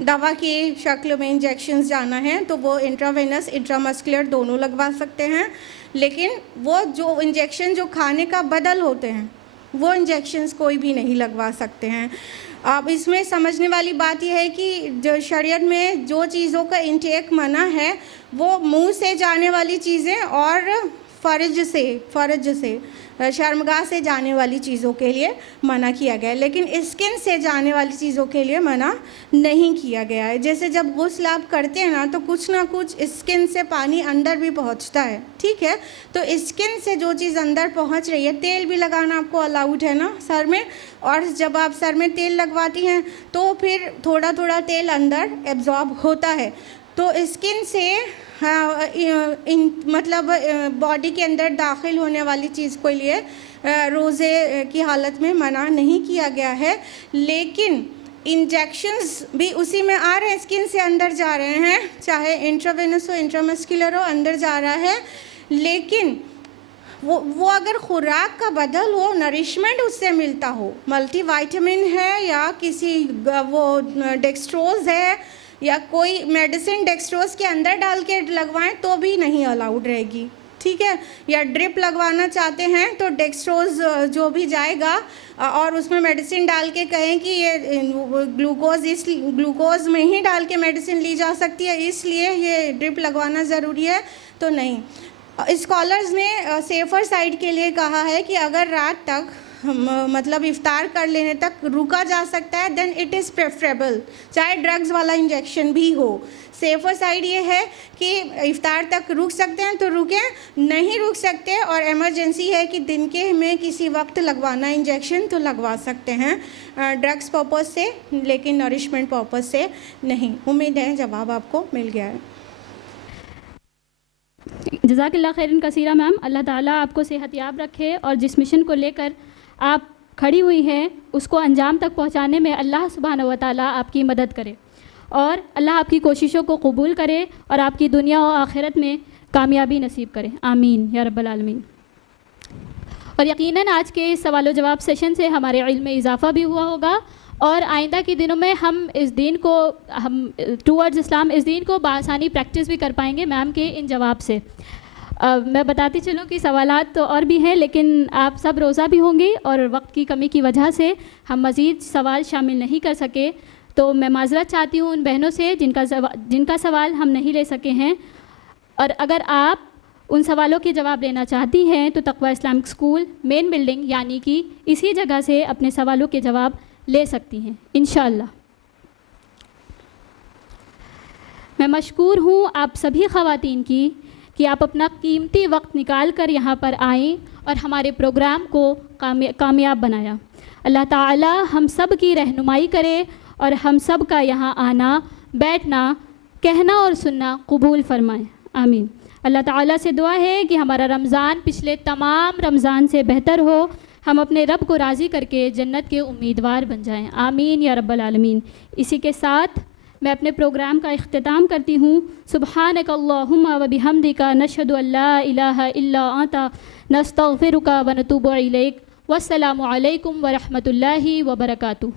दवा की शक्ल में इंजेक्शंस जाना है तो वो इंट्रावेनस इंट्रामस्कुलर दोनों लगवा सकते हैं, लेकिन वो जो इंजेक्शन जो खाने का बदल होते हैं वो इंजेक्शंस कोई भी नहीं लगवा सकते हैं। अब इसमें समझने वाली बात यह है कि जो शरीयत में जो चीज़ों का इंटेक मना है वो मुंह से जाने वाली चीज़ें और फ़र्ज से शर्मगाह से जाने वाली चीज़ों के लिए मना किया गया है, लेकिन स्किन से जाने वाली चीज़ों के लिए मना नहीं किया गया है। जैसे जब गुस्ल आप करते हैं ना तो कुछ ना कुछ स्किन से पानी अंदर भी पहुंचता है, ठीक है, तो स्किन से जो चीज़ अंदर पहुंच रही है, तेल भी लगाना आपको अलाउड है ना सर में, और जब आप सर में तेल लगवाती हैं तो फिर थोड़ा थोड़ा तेल अंदर एब्जॉर्ब होता है, तो स्किन से मतलब बॉडी के अंदर दाखिल होने वाली चीज़ के लिए रोज़े की हालत में मना नहीं किया गया है। लेकिन इंजेक्शंस भी उसी में आ रहे हैं, स्किन से अंदर जा रहे हैं, चाहे इंट्रावेनस हो इंट्रामस्कुलर हो, अंदर जा रहा है, लेकिन वो अगर खुराक का बदल हो, नरिशमेंट उससे मिलता हो, मल्टीविटामिन है या किसी वो डेक्सट्रोज है या कोई मेडिसिन डेक्सट्रोज के अंदर डाल के लगवाएं तो भी नहीं अलाउड रहेगी, ठीक है। या ड्रिप लगवाना चाहते हैं तो डेक्सट्रोज जो भी जाएगा और उसमें मेडिसिन डाल के कहें कि ये ग्लूकोज में ही डाल के मेडिसिन ली जा सकती है, इसलिए ये ड्रिप लगवाना ज़रूरी है, तो नहीं। स्कॉलर्स ने सेफ़र साइड के लिए कहा है कि अगर रात तक मतलब इफ्तार कर लेने तक रुका जा सकता है देन इट इज़ प्रेफरेबल, चाहे ड्रग्स वाला इंजेक्शन भी हो। सेफ़र साइड ये है कि इफ्तार तक रुक सकते हैं तो रुकें, नहीं रुक सकते और इमरजेंसी है कि दिन के में किसी वक्त लगवाना इंजेक्शन तो लगवा सकते हैं ड्रग्स पर्पस से, लेकिन नरिशमेंट पर्पस से नहीं। उम्मीद है जवाब आपको मिल गया है। जज़ाकल्लाह खैरन कसीरा मैम, अल्लाह ताला आपको सेहतयाब रखे और जिस मिशन को लेकर आप खड़ी हुई हैं उसको अंजाम तक पहुंचाने में अल्लाह सुब्हानहू व तआला आपकी मदद करे और अल्लाह आपकी कोशिशों को कबूल करे और आपकी दुनिया और आखिरत में कामयाबी नसीब करे, आमीन या रब्बल आलमीन। और यकीनन आज के इस सवाल जवाब सेशन से हमारे इल्म में इजाफ़ा भी हुआ होगा और आइंदा के दिनों में हम इस दीन को टूवर्ड्स इस्लाम इस दीन को बआसानी प्रैक्टिस भी कर पाएंगे मैम के इन जवाब से। मैं बताती चलूँ कि सवालात तो और भी हैं, लेकिन आप सब रोज़ा भी होंगे और वक्त की कमी की वजह से हम मज़ीद सवाल शामिल नहीं कर सके, तो मैं माज़रत चाहती हूँ उन बहनों से जिनका सवाल हम नहीं ले सके हैं। और अगर आप उन सवालों के जवाब लेना चाहती हैं तो तक़वा इस्लामिक स्कूल मेन बिल्डिंग यानी कि इसी जगह से अपने सवालों के जवाब ले सकती हैं इंशाअल्लाह। मैं मशकूर हूँ आप सभी ख़वातीन की कि आप अपना कीमती वक्त निकाल कर यहाँ पर आएँ और हमारे प्रोग्राम को कामयाब बनाया। अल्लाह ताला हम सब की रहनुमाई करे और हम सब का यहाँ आना, बैठना, कहना और सुनना कबूल फरमाए, आमीन। अल्लाह ताला से दुआ है कि हमारा रमज़ान पिछले तमाम रमज़ान से बेहतर हो, हम अपने रब को राज़ी करके जन्नत के उम्मीदवार बन जाएं, आमीन या रब्बल आलमीन। इसी के साथ मैं अपने प्रोग्राम का इख्तिताम करती हूँ। सुब्हानक अल्लाहुम्मा व बिहम्दिका नशहदु अल्ला इलाहा इल्ला अंता नस्तगफिरुका व नतूबु इलैक। वस्सलामु अलैकुम व रहमतुल्लाहि व बरकातुहू।